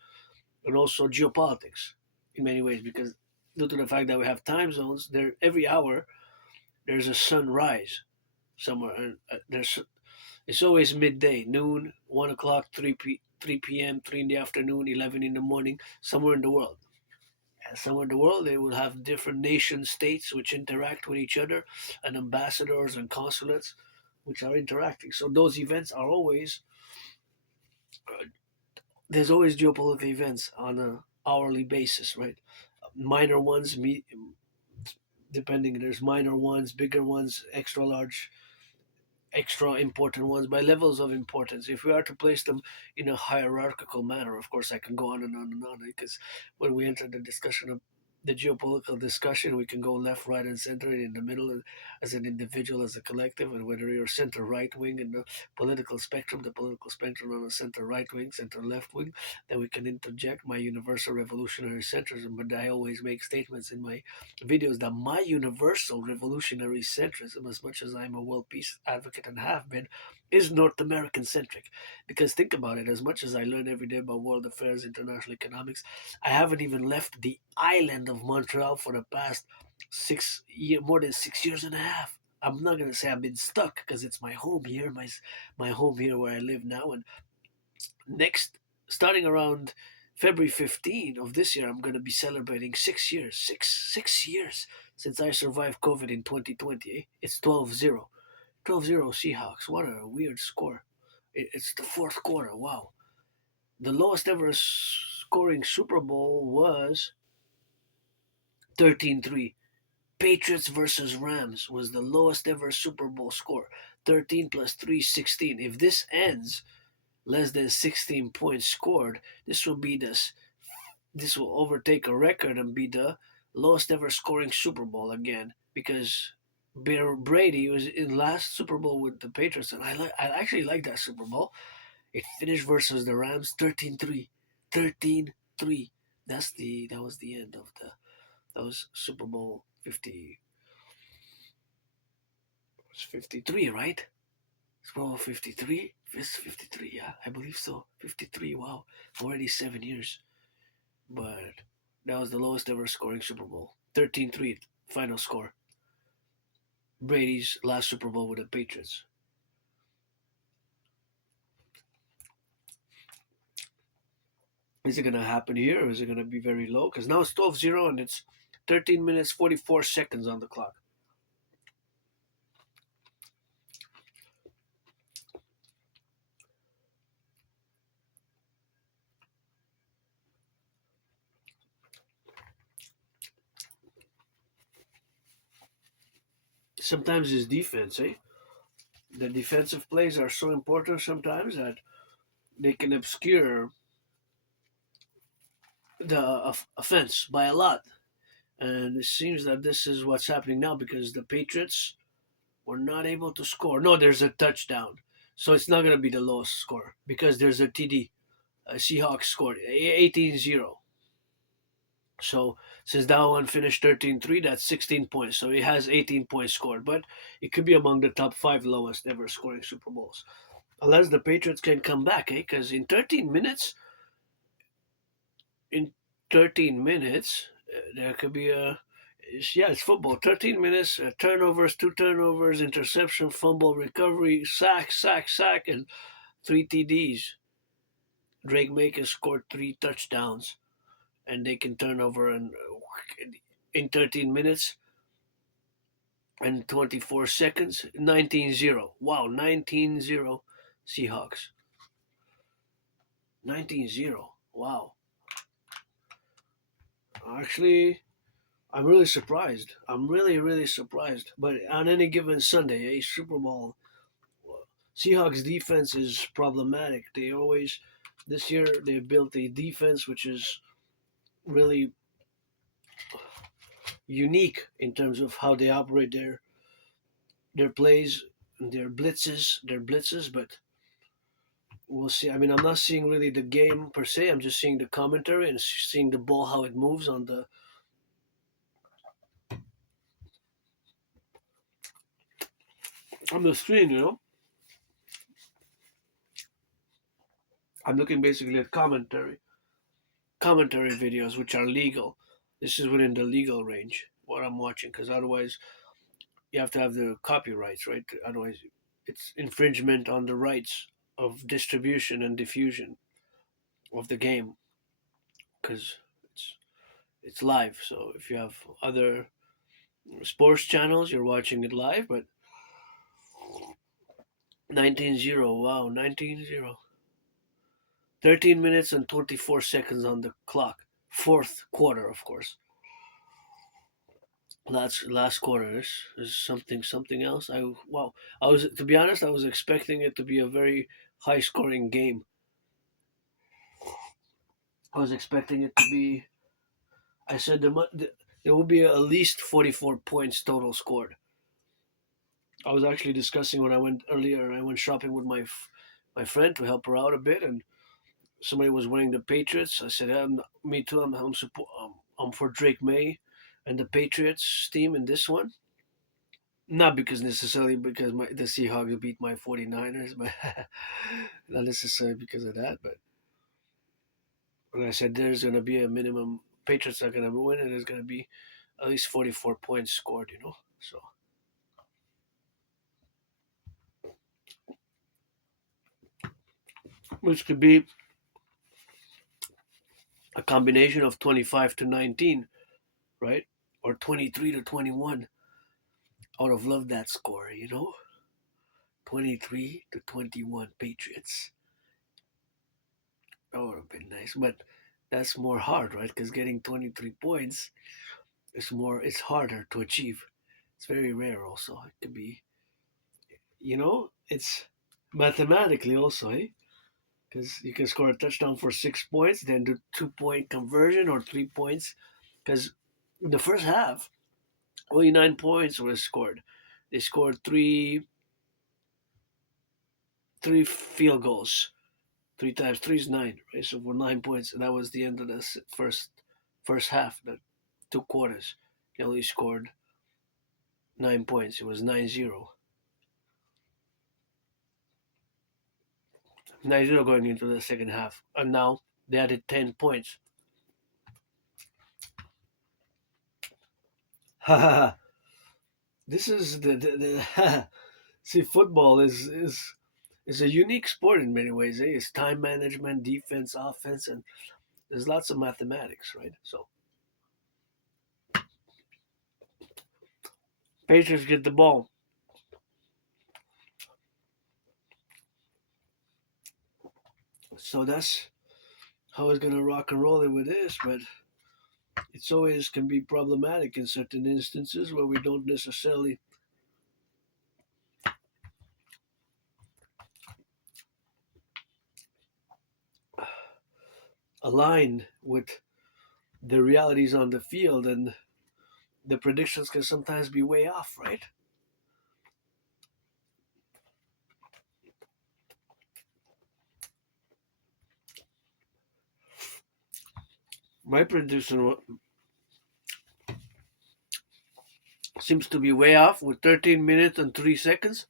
And also geopolitics in many ways, because due to the fact that we have time zones, there every hour there's a sunrise somewhere, and there's it's always midday, noon, 1 o'clock, 3 p.m., 3 in the afternoon, 11 in the morning, somewhere in the world. And somewhere in the world, they will have different nation states which interact with each other, and ambassadors and consulates which are interacting. So those events are always there's always geopolitical events on a hourly basis, right? Minor ones, depending. There's minor ones, bigger ones, extra important ones by levels of importance. If we are to place them in a hierarchical manner, of course, I can go on and on and on, because when we enter the discussion of the geopolitical discussion, we can go left, right, and center, and in the middle, as an individual, as a collective, and whether you're center right wing in the political spectrum on the center right wing, center left wing, then we can interject my universal revolutionary centrism. But I always make statements in my videos that my universal revolutionary centrism, as much as I'm a world peace advocate and have been, is North American centric. Because think about it, as much as I learn every day about world affairs, international economics, I haven't even left the island of Montreal for the past more than 6 years and a half. I'm not gonna say I've been stuck, because it's my home here, my home here where I live now. And next, starting around February 15 of this year, I'm going to be celebrating 6 years, six years since I survived COVID in 2020. Eh? It's 12-0. 12-0 Seahawks. What a weird score. It's the fourth quarter. Wow. The lowest ever scoring Super Bowl was 13-3. Patriots versus Rams was the lowest ever Super Bowl score. 13 plus 3, 16. If this ends less than 16 points scored, this will overtake a record and be the lowest ever scoring Super Bowl again, because Brady was in last Super Bowl with the Patriots, and I actually like that Super Bowl. It finished versus the Rams 13-3. 13-3. That was the end of that was Super Bowl 50. It was 53, right? Super Bowl 53? It's 53, yeah, I believe so. 53, wow. Already 7 years. But that was the lowest ever scoring Super Bowl. 13-3, final score. Brady's last Super Bowl with the Patriots. Is it going to happen here, or is it going to be very low? Because now it's 12-0 and it's 13 minutes 44 seconds on the clock. Sometimes it's defense, eh? The defensive plays are so important sometimes that they can obscure the offense by a lot. And it seems that this is what's happening now because the Patriots were not able to score. No, there's a touchdown. So it's not going to be the lowest score because there's a TD. Seahawks scored 18-0. So since that one finished 13-3, that's 16 points. So he has 18 points scored, but it could be among the top 5 lowest ever scoring Super Bowls. Unless the Patriots can come back, eh? Because in 13 minutes, there could be it's football. 13 minutes, turnovers, 2 turnovers, interception, fumble, recovery, sack, and 3 TDs. Drake May can score 3 touchdowns, and they can turn over in 13 minutes and 24 seconds, 19-0. Wow, 19-0 Seahawks. 19-0. Wow. Actually, I'm really surprised. I'm really, really surprised. But on any given Sunday, a Super Bowl, Seahawks defense is problematic. This year, they built a defense which is really unique in terms of how they operate their plays, their blitzes. But we'll see. I mean, I'm not seeing really the game per se. I'm just seeing the commentary and seeing the ball how it moves on the screen. I'm looking basically at commentary videos which are legal. This is within the legal range what I'm watching because otherwise you have to have the copyrights, right? Otherwise it's infringement on the rights of distribution and diffusion of the game because it's live. So if you have other sports channels, you're watching it live. But 19-0, wow, 19-0. 13 minutes and 24 seconds on the clock. Fourth quarter, of course. Last quarter is something else. I was, to be honest, I was expecting it to be a very high scoring game. I was expecting it to be. I said there will be at least 44 points total scored. I was actually discussing when I went earlier. I went shopping with my friend to help her out a bit, and somebody was wearing the Patriots. I said, "Me too. I'm for Drake May and the Patriots team in this one." Not because necessarily because the Seahawks beat my 49ers, but not necessarily because of that. But when I said there's going to be a minimum, Patriots are going to win, and there's going to be at least 44 points scored. So which could be a combination of 25-19, right? Or 23-21. I would have loved that score. 23-21 Patriots. That would have been nice, but that's more hard, right? Because getting 23 points it's harder to achieve. It's very rare also. It could be, it's mathematically also, eh? Because you can score a touchdown for 6 points, then do 2 point conversion or 3 points. Because in the first half, only 9 points were scored. They scored three field goals. 3 times 3 is 9, right? So for 9 points, that was the end of the first half. The 2 quarters, he only scored 9 points. It was 9-0. 9-0 going into the second half, and now they added 10 points. This is the see, football is a unique sport in many ways. Eh? It's time management, defense, offense, and There's lots of mathematics, right? So Patriots get the ball. So that's how it's gonna rock and roll it with this, but it's always can be problematic in certain instances where we don't necessarily align with the realities on the field, and the predictions can sometimes be way off, right? My prediction seems to be way off with 13 minutes and 3 seconds.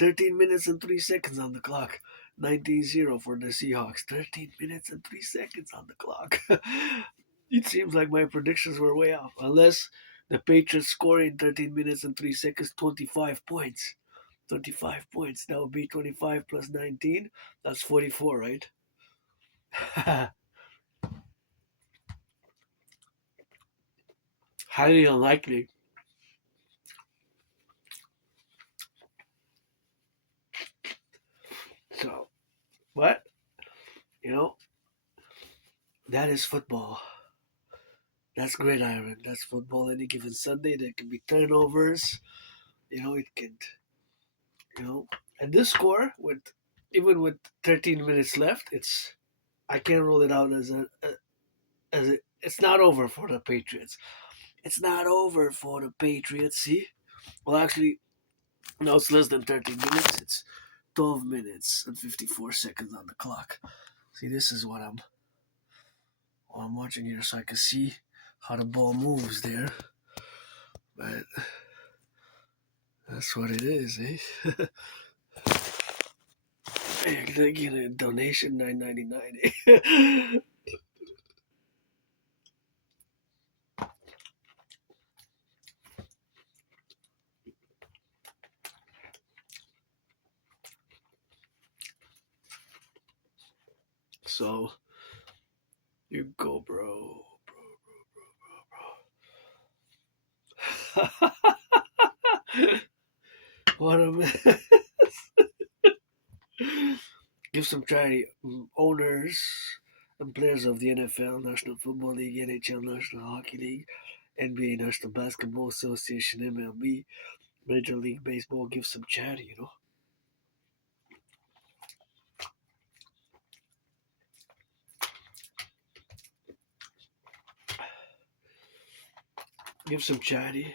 13 minutes and 3 seconds on the clock. 19-0 for the Seahawks. 13 minutes and 3 seconds on the clock. It seems like my predictions were way off. Unless the Patriots score in 13 minutes and 3 seconds 25 points. 25 points. That would be 25 plus 19. That's 44, right? Highly unlikely. So, but, you know, that is football. That's gridiron. That's football. Any given Sunday, there can be turnovers. It can, you know, and this score with even with 13 minutes left, I can't rule it out it's not over for the Patriots. It's not over for the Patriots. See, well, actually, no, it's less than 13 minutes. It's 12 minutes and 54 seconds on the clock. See, this is what I'm watching here, so I can see how the ball moves there. But that's what it is, eh? Hey, can I get a donation? $9.99. Eh? So you go, bro. What a mess. Give some charity. Owners and players of the NFL, National Football League, NHL, National Hockey League, NBA, National Basketball Association, MLB, Major League Baseball. Give some charity. Give some charity.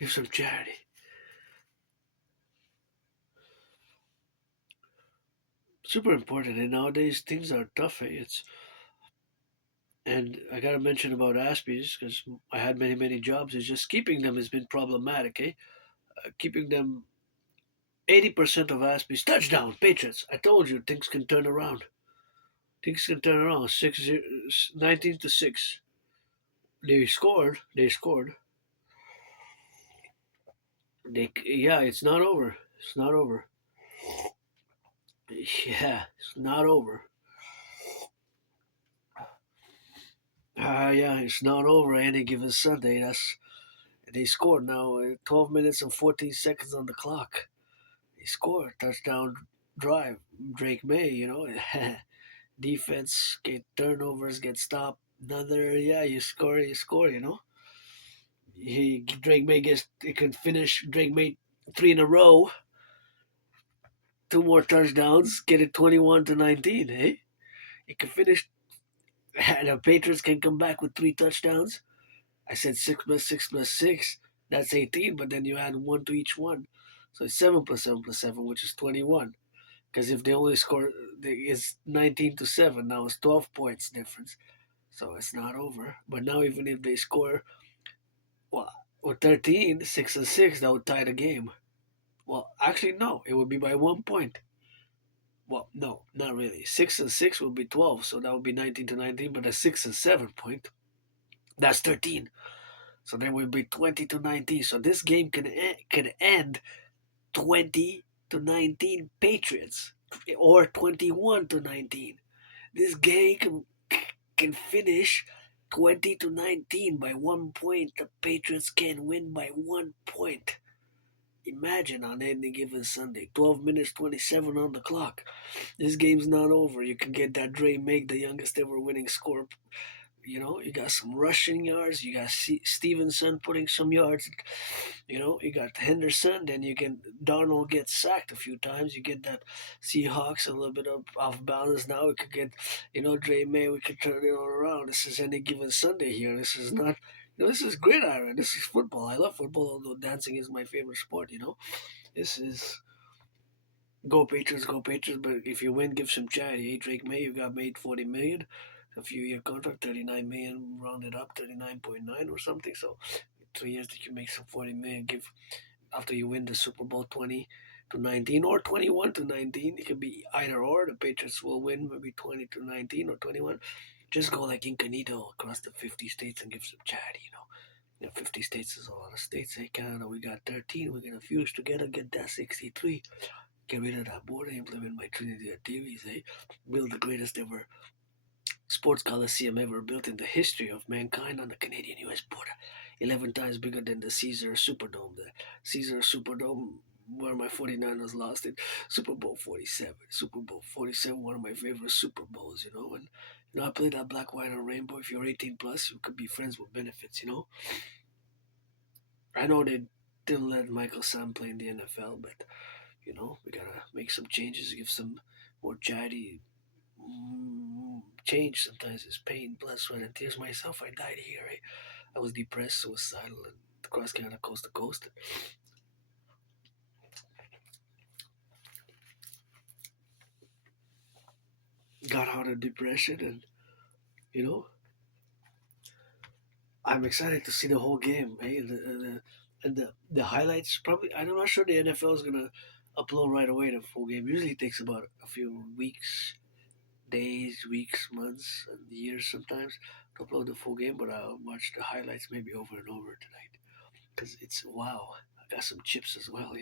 Give some charity. Super important. And nowadays things are tough. And I gotta mention about Aspies because I had many many jobs. Is just keeping them has been problematic. Keeping them 80% of Aspies touchdown Patriots. I told you things can turn around. Things can turn around. 19-6. They scored. They scored. Yeah, it's not over. It's not over. Yeah, it's not over. Yeah, it's not over any given Sunday. They scored now. 12 minutes and 14 seconds on the clock. They scored touchdown drive. Drake May. Defense get turnovers, get stopped. Another, yeah, you score. Drake May he can finish. Drake May 3 in a row, two more touchdowns, get it 21-19. Hey, he can finish. And the Patriots can come back with 3 touchdowns. I said 6 plus 6 plus 6. That's 18, but then you add one to each one, so it's 7 plus 7 plus 7, which is 21. Because if they only score, it's 19-7. Now it's 12 points difference. So it's not over. But now even if they score, well, with 13, 6 and 6, that would tie the game. Well, actually no, it would be by 1 point. Well, no, not really. 6 and 6 will be 12, so that would be 19-19. But a 6 and 7 point, that's 13. So then will be 20-19. So this game can end 20-19 Patriots, or 21-19. This game can finish 20-19 by 1 point. The Patriots can win by 1 point. Imagine on any given Sunday, 12 minutes 27 on the clock. This game's not over. You can get that Dre make the youngest ever winning score. You got some rushing yards. You got Stevenson putting some yards. You got Henderson. Then you get Darnold gets sacked a few times. You get that Seahawks a little bit off balance now. We could get, Dre May. We could turn it all around. This is any given Sunday here. This is not. This is gridiron. This is football. I love football, although dancing is my favorite sport. This is go Patriots, go Patriots. But if you win, give some charity. Hey, Drake May, you got made 40 million. A few year contract, 39 million rounded up, 39.9 or something. So 2 years that you make some 40 million. Give after you win the Super Bowl 20-19 or 21-19. It could be either or. The Patriots will win maybe 20-19 or 21. Just go like incognito across the 50 states and give some charity. 50 states is a lot of states. Hey, Canada, we got 13. We're gonna fuse together, get that 63. Get rid of that border, implement my Trinity theories. Hey, build the greatest ever sports coliseum ever built in the history of mankind on the Canadian-U.S. border. 11 times bigger than the Caesar Superdome. The Caesar Superdome, where my 49ers lost it. Super Bowl 47. Super Bowl 47, one of my favorite Super Bowls, And, I played that black, white, and rainbow. If you're 18 plus, you could be friends with benefits, I know they didn't let Michael Sam play in the NFL, but, we gotta make some changes, give some more charity. Change sometimes is pain, blood, sweat, and tears. Myself, I died here. I was depressed, suicidal, and across Canada, coast to coast. Got out of depression, and I'm excited to see the whole game. Hey, the highlights probably. I'm not sure the NFL is gonna upload right away the full game. Usually it takes about a few weeks, days, weeks, months, and years sometimes to upload the full game. But I'll watch the highlights maybe over and over tonight because it's wow. I got some chips as well.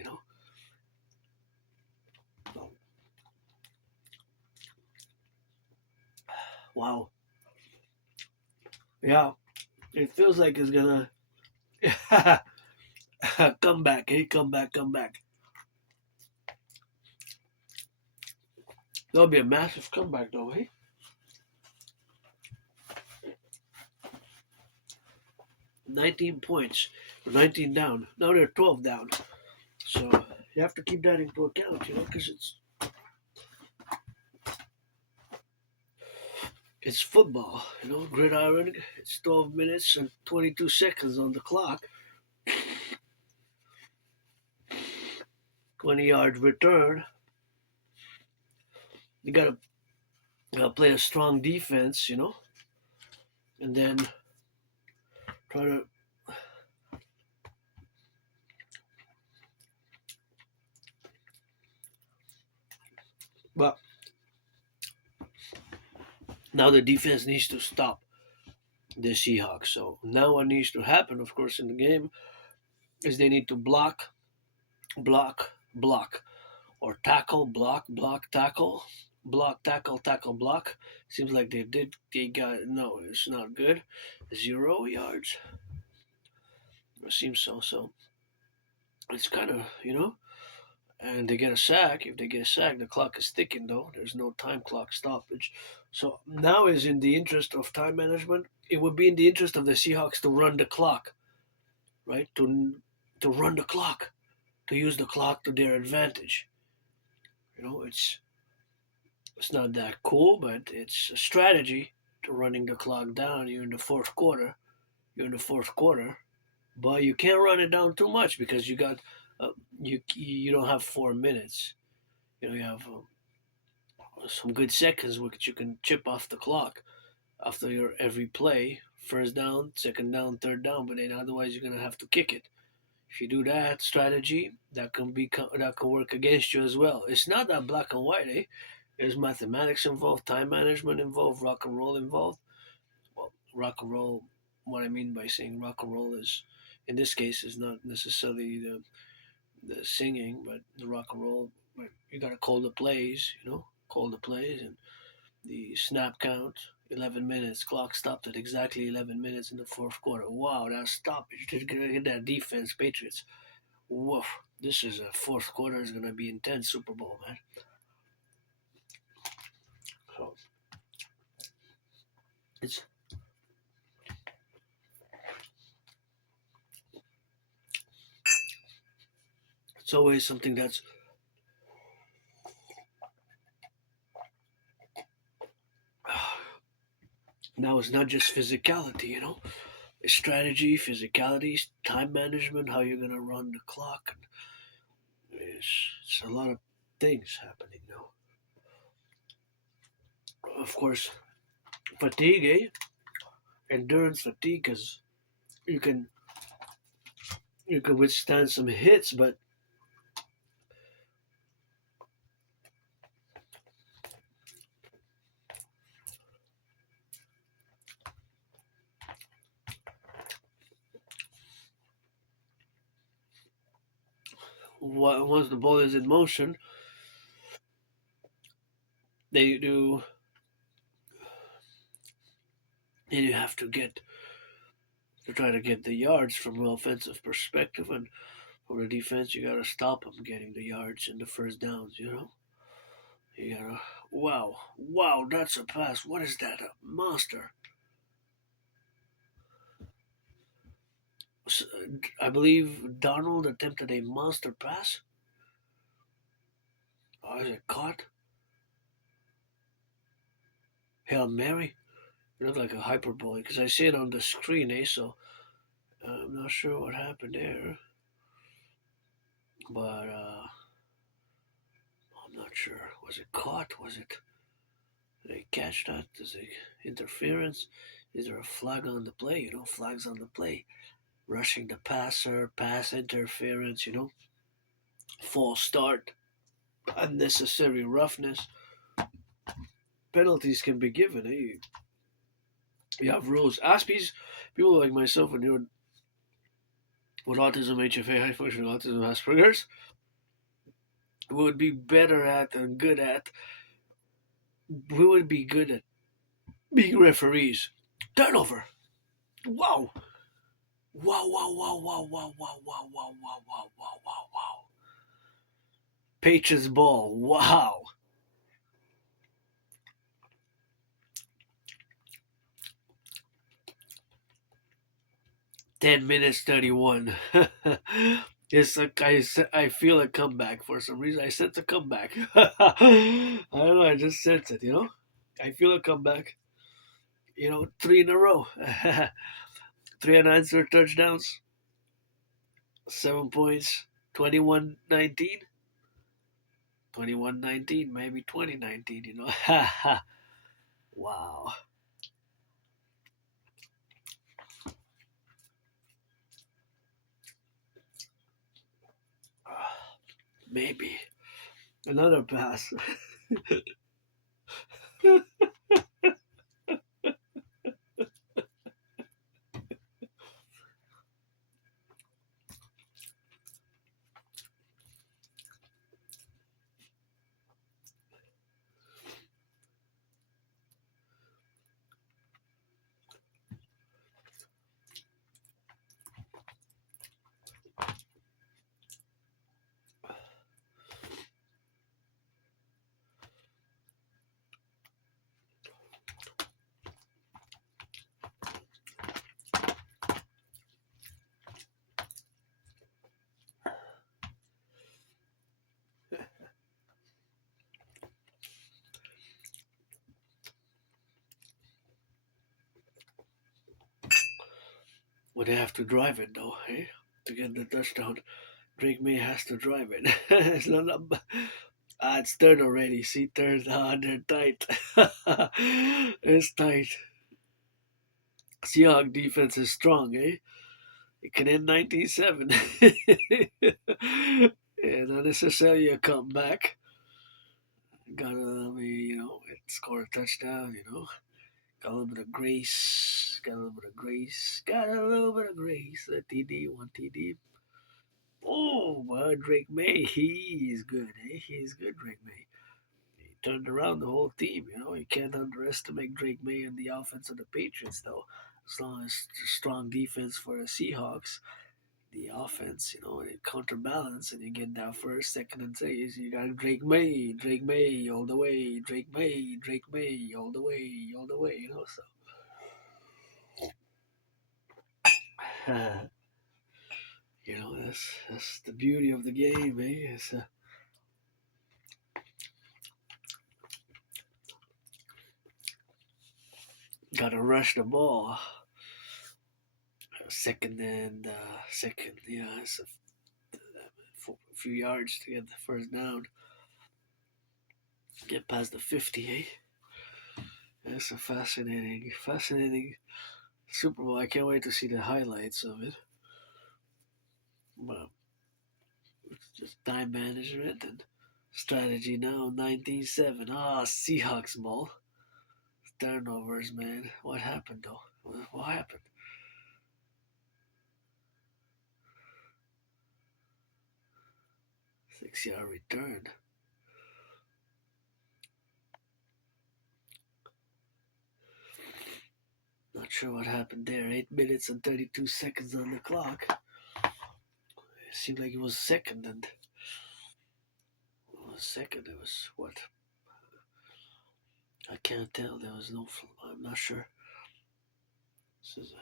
Wow. Yeah, it feels like it's gonna come back. Hey, come back, come back. That'll be a massive comeback, though. Hey, 19 points, 19 down. Now they're 12 down. So you have to keep that into account, because it's football, gridiron. It's 12 minutes and 22 seconds on the clock. 20-yard return. You gotta play a strong defense, and then try to. But now the defense needs to stop the Seahawks. So now what needs to happen, of course, in the game is they need to block, block, block, or tackle, block, block, tackle, block, tackle, tackle, block. Seems like they did. They got no. It's not good. 0 yards. It seems so. So it's kind of and they get a sack. If they get a sack, the clock is ticking. Though there's no time clock stoppage. So now is in the interest of time management. It would be in the interest of the Seahawks to run the clock, right? To run the clock, to use the clock to their advantage. It's not that cool, but it's a strategy to running the clock down. You're in the fourth quarter. But you can't run it down too much because you don't have 4 minutes. You have some good seconds which you can chip off the clock after your every play. First down, second down, third down, but then otherwise you're gonna have to kick it. If you do that strategy, that can work against you as well. It's not that black and white, eh? Is mathematics involved? Time management involved? Rock and roll involved? Well, rock and roll. What I mean by saying rock and roll is, in this case, is not necessarily the singing, but the rock and roll. You gotta call the plays, call the plays and the snap count. 11 minutes. Clock stopped at exactly 11 minutes in the fourth quarter. Wow, that stoppage. Did get that defense, Patriots. Woof. This is a fourth quarter is gonna be intense Super Bowl, man. So it's it's always something that's now it's not just physicality. It's strategy, physicality, time management, how you're gonna run the clock. It's a lot of things happening now. Of course, fatigue, endurance fatigue, because you can you can withstand some hits, but once the ball is in motion, they do. Then you have to try to get the yards from an offensive perspective, and for the defense, you gotta stop them getting the yards and the first downs. You gotta. Wow, wow, that's a pass. What is that? A monster. I believe Donald attempted a monster pass. Oh, is it caught? Hail Mary? It looked like a hyperbole because I see it on the screen, so I'm not sure what happened there. But I'm not sure. Was it caught? Did they catch that? Is it interference? Is there a flag on the play? Flags on the play. Rushing the passer, pass interference, false start, unnecessary roughness. Penalties can be given. You have rules. Aspies, people like myself, when you're with autism, HFA, high functioning autism, Asperger's, would be better at and good at. We would be good at being referees. Turnover. Wow. Wow, wow, wow, wow, wow, wow, wow, wow, wow, wow, wow, wow, wow. Patriots ball. Wow. 10 minutes 31. It's like I feel a comeback for some reason. I sense a comeback. I don't know. I just sense it. I feel a comeback. Three in a row. Three unanswered touchdowns. 7 points. 21-19. 21-19. Maybe 2019. Wow. Maybe. Another pass. Would they have to drive it though, to get the touchdown? Drake May has to drive it. It's not it's third already. See, third. They're tight. It's tight. Seahawk defense is strong, It can end 19-7. And not necessarily a comeback. gotta be, it scored a touchdown, got a little bit of grace, got a little bit of grace, got a little bit of grace. A TD, one TD. Oh, well, Drake May, he's good, eh? He's good, Drake May. He turned around the whole team, You can't underestimate Drake May and the offense of the Patriots, though. As long as strong defense for the Seahawks, the offense, it counterbalance, and you get that first, second, and third. You got Drake May all the way, Drake May all the way, So, that's the beauty of the game, eh? Gotta rush the ball. Second, yeah, it's a few yards to get the first down. Get past the 50, eh? It's a fascinating Super Bowl. I can't wait to see the highlights of it. But it's just time management and strategy now. 19-7. Seahawks ball. Turnovers, man. What happened though? What happened? 6-yard return. Not sure what happened there. 8 minutes and 32 seconds on the clock. It seemed like it was second, and it was what? I can't tell. There was no. I'm not sure. This is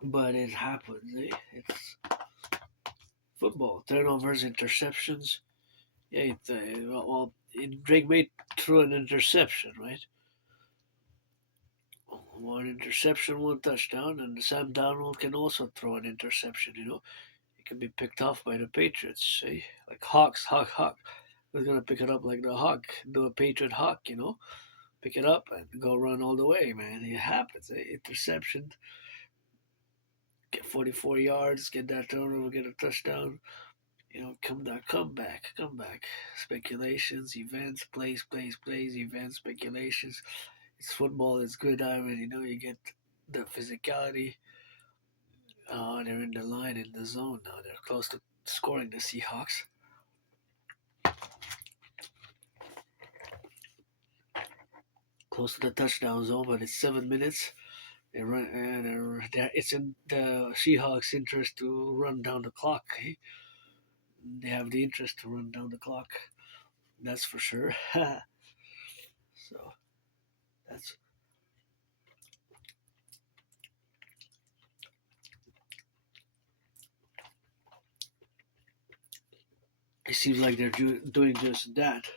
But it happens, eh? It's football. Turnovers, interceptions. Yeah, Drake May threw an interception, right? One interception, one touchdown, and Sam Darnold can also throw an interception, It can be picked off by the Patriots, eh? Like Hawk. Who's going to pick it up like the Hawk? Do a Patriot Hawk, Pick it up and go run all the way, man. It happens, eh? Interception. Get 44 yards, get that turnover, get a touchdown. Come back. Speculations, events, plays, events, speculations. It's football, it's good iron, you get the physicality. They're in the line, in the zone now. They're close to scoring, the Seahawks. Close to the touchdown zone, but it's 7 minutes. They run, it's in the Seahawks' interest to run down the clock. Eh? They have the interest to run down the clock. That's for sure. So that's. It seems like they're doing just that,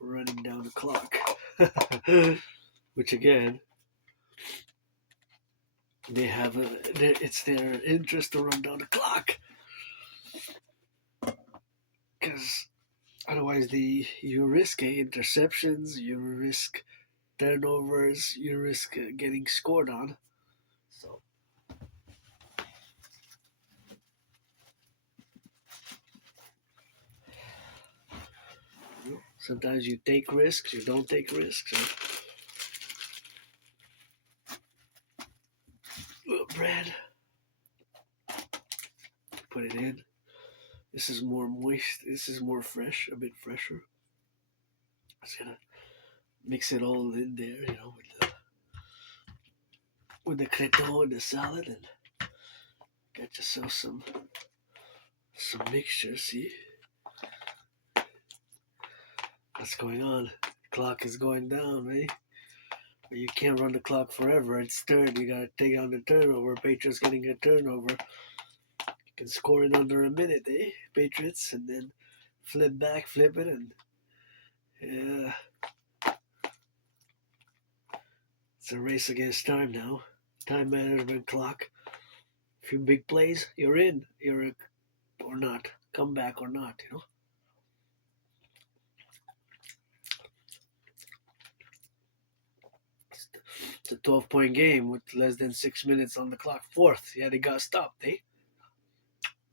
running down the clock. Which again, they have it's their interest to run down the clock, because otherwise you risk interceptions, you risk turnovers, you risk getting scored on. So sometimes you take risks, you don't take risks. Bread. Put it in. This is more moist. This is more fresh, a bit fresher. Just gonna mix it all in there, with the creton and the salad, and get yourself some mixture. See what's going on? Clock is going down, eh? But you can't run the clock forever. It's third. You gotta take on the turnover. Patriots getting a turnover. You can score in under a minute, eh? Patriots, and then flip it, and yeah. It's a race against time now. Time management clock. A few big plays, you're in. Or not. Come back or not, It's a 12-point game with less than 6 minutes on the clock. Fourth, yeah, they got stopped, eh?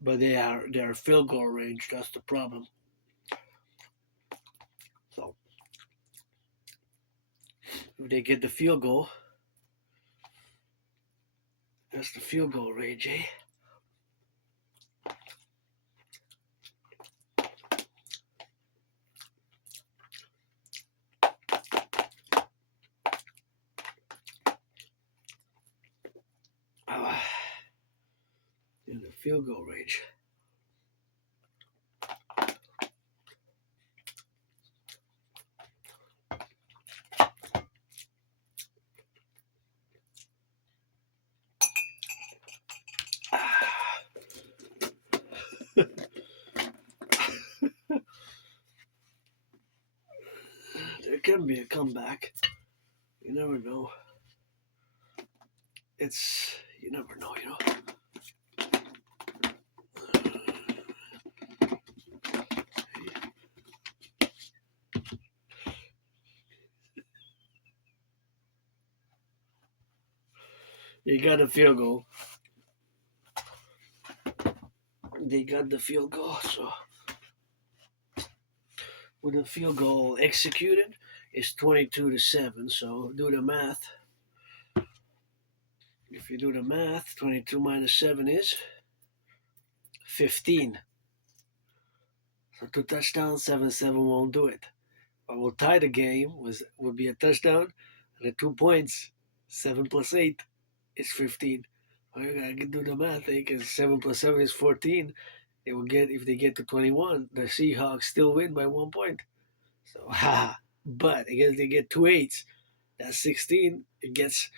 But they're field goal range. That's the problem. So if they get the field goal, that's the field goal range, eh? In the field goal range. There can be a comeback. You never know. You never know, you know. You got a field goal. They got the field goal, so with the field goal executed, it's 22-7. So do the math. If you do the math, 22 minus 7 is 15. So 2 touchdowns, 7-7 won't do it. What will tie the game would be a touchdown and the 2 points. 7 plus 8 is 15. Well, you gotta do the math, because 7 plus 7 is 14. They will get, if they get to 21, the Seahawks still win by 1 point. So, but I guess they get 2 8s. That's 16. It gets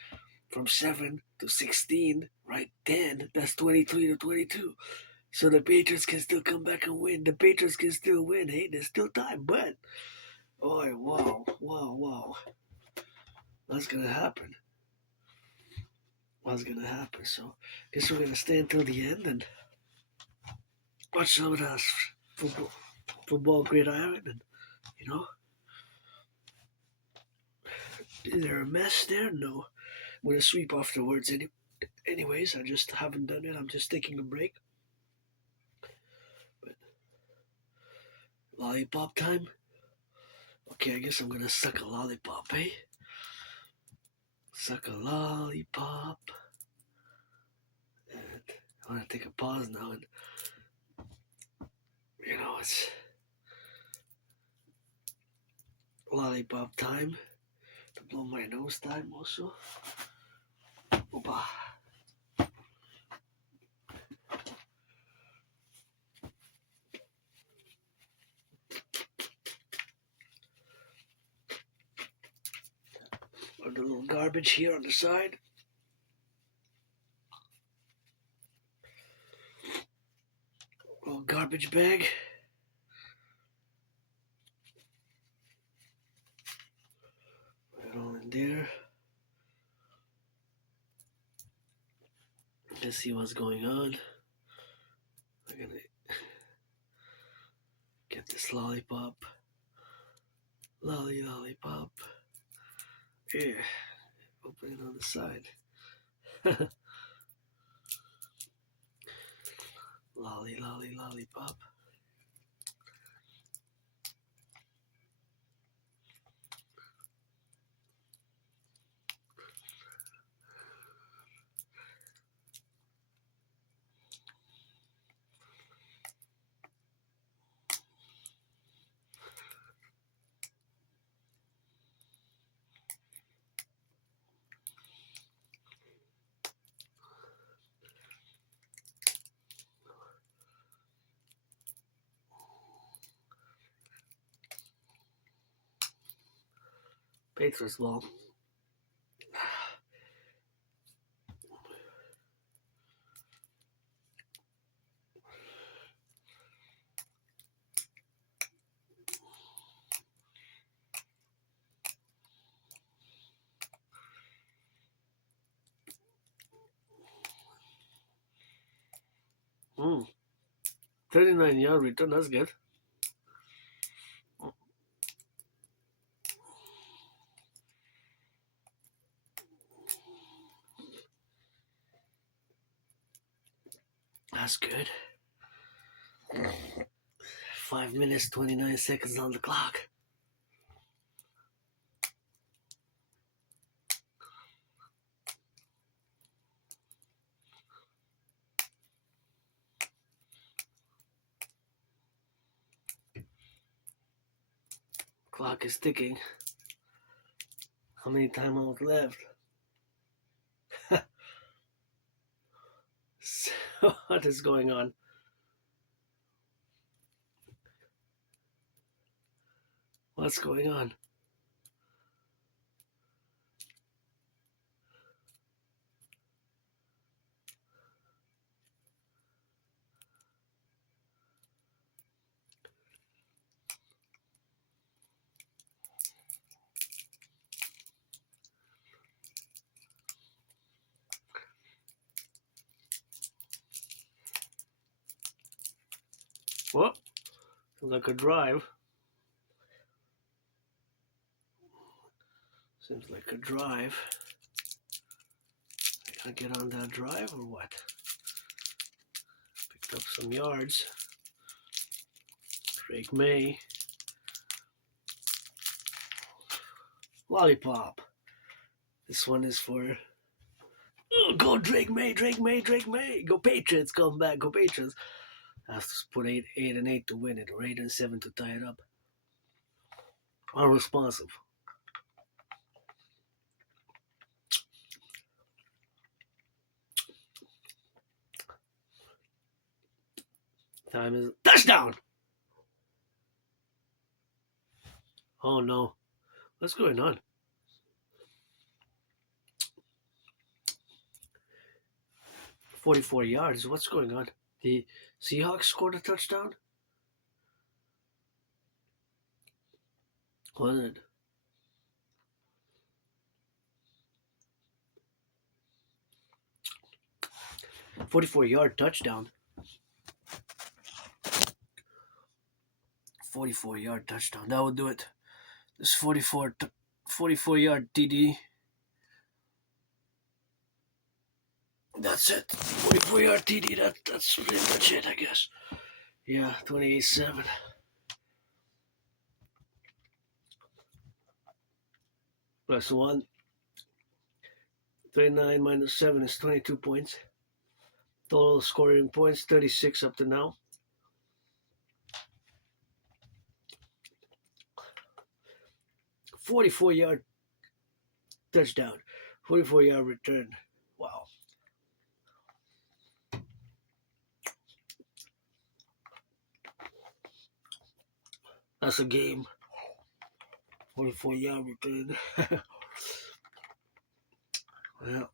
from 7 to 16, right? 10. That's 23-22. So the Patriots can still come back and win. The Patriots can still win. Hey, there's still time. But, oh, wow. What's going to happen? What's going to happen? So, I guess we're going to stay until the end and watch some of that football gridiron. And, you know, is there a mess there? No. I'm going to sweep afterwards. Anyways, I just haven't done it. I'm just taking a break. But lollipop time? Okay, I guess I'm going to suck a lollipop, eh? Suck a lollipop. And I want to take a pause now and, you know, it's lollipop time. To blow my nose time also. Opa. Or the little garbage here on the side. Little garbage bag. Put it all in there. Let's see what's going on. I'm gonna get this lollipop. Lollipop. Here. Open it on the side. Lollipop. Patriots ball. Mm. 39-yard return, that's good. That's good. 5 minutes, 29 seconds on the clock. Clock is ticking. How many time out left? So, what is going on? What's going on? Well, like a drive. Seems like a drive. I gotta get on that drive or what? Picked up some yards. Drake May. Lollipop. This one is for... Oh, go Drake May, Drake May, Drake May. Go Patriots, come back, go Patriots. I have to put 8 and 8 to win it, or 8 and 7 to tie it up. Unresponsive. Time is touchdown. Oh no, what's going on? "44 yards. What's going on? The Seahawks scored a touchdown. Was it? "44-yard touchdown. 44-yard touchdown. That would do it. This 44-yard TD. That's it. 44-yard TD. That's pretty much it, I guess. Yeah, 28-7. Plus 1. 39 minus 7 is 22 points. Total scoring points, 36 up to now. "44-yard touchdown. 44-yard return. Wow. That's a game. 44-yard return. Well.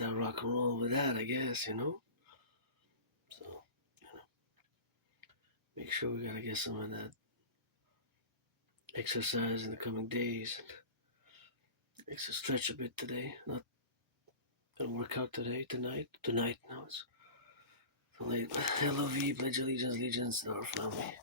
that rock and roll with that, I guess, you know? So, you know, make sure we gotta get some of that exercise in the coming days. Extra stretch a bit today. Not gonna work out today, tonight, now it's too late. LOV, pledge allegiance to our family.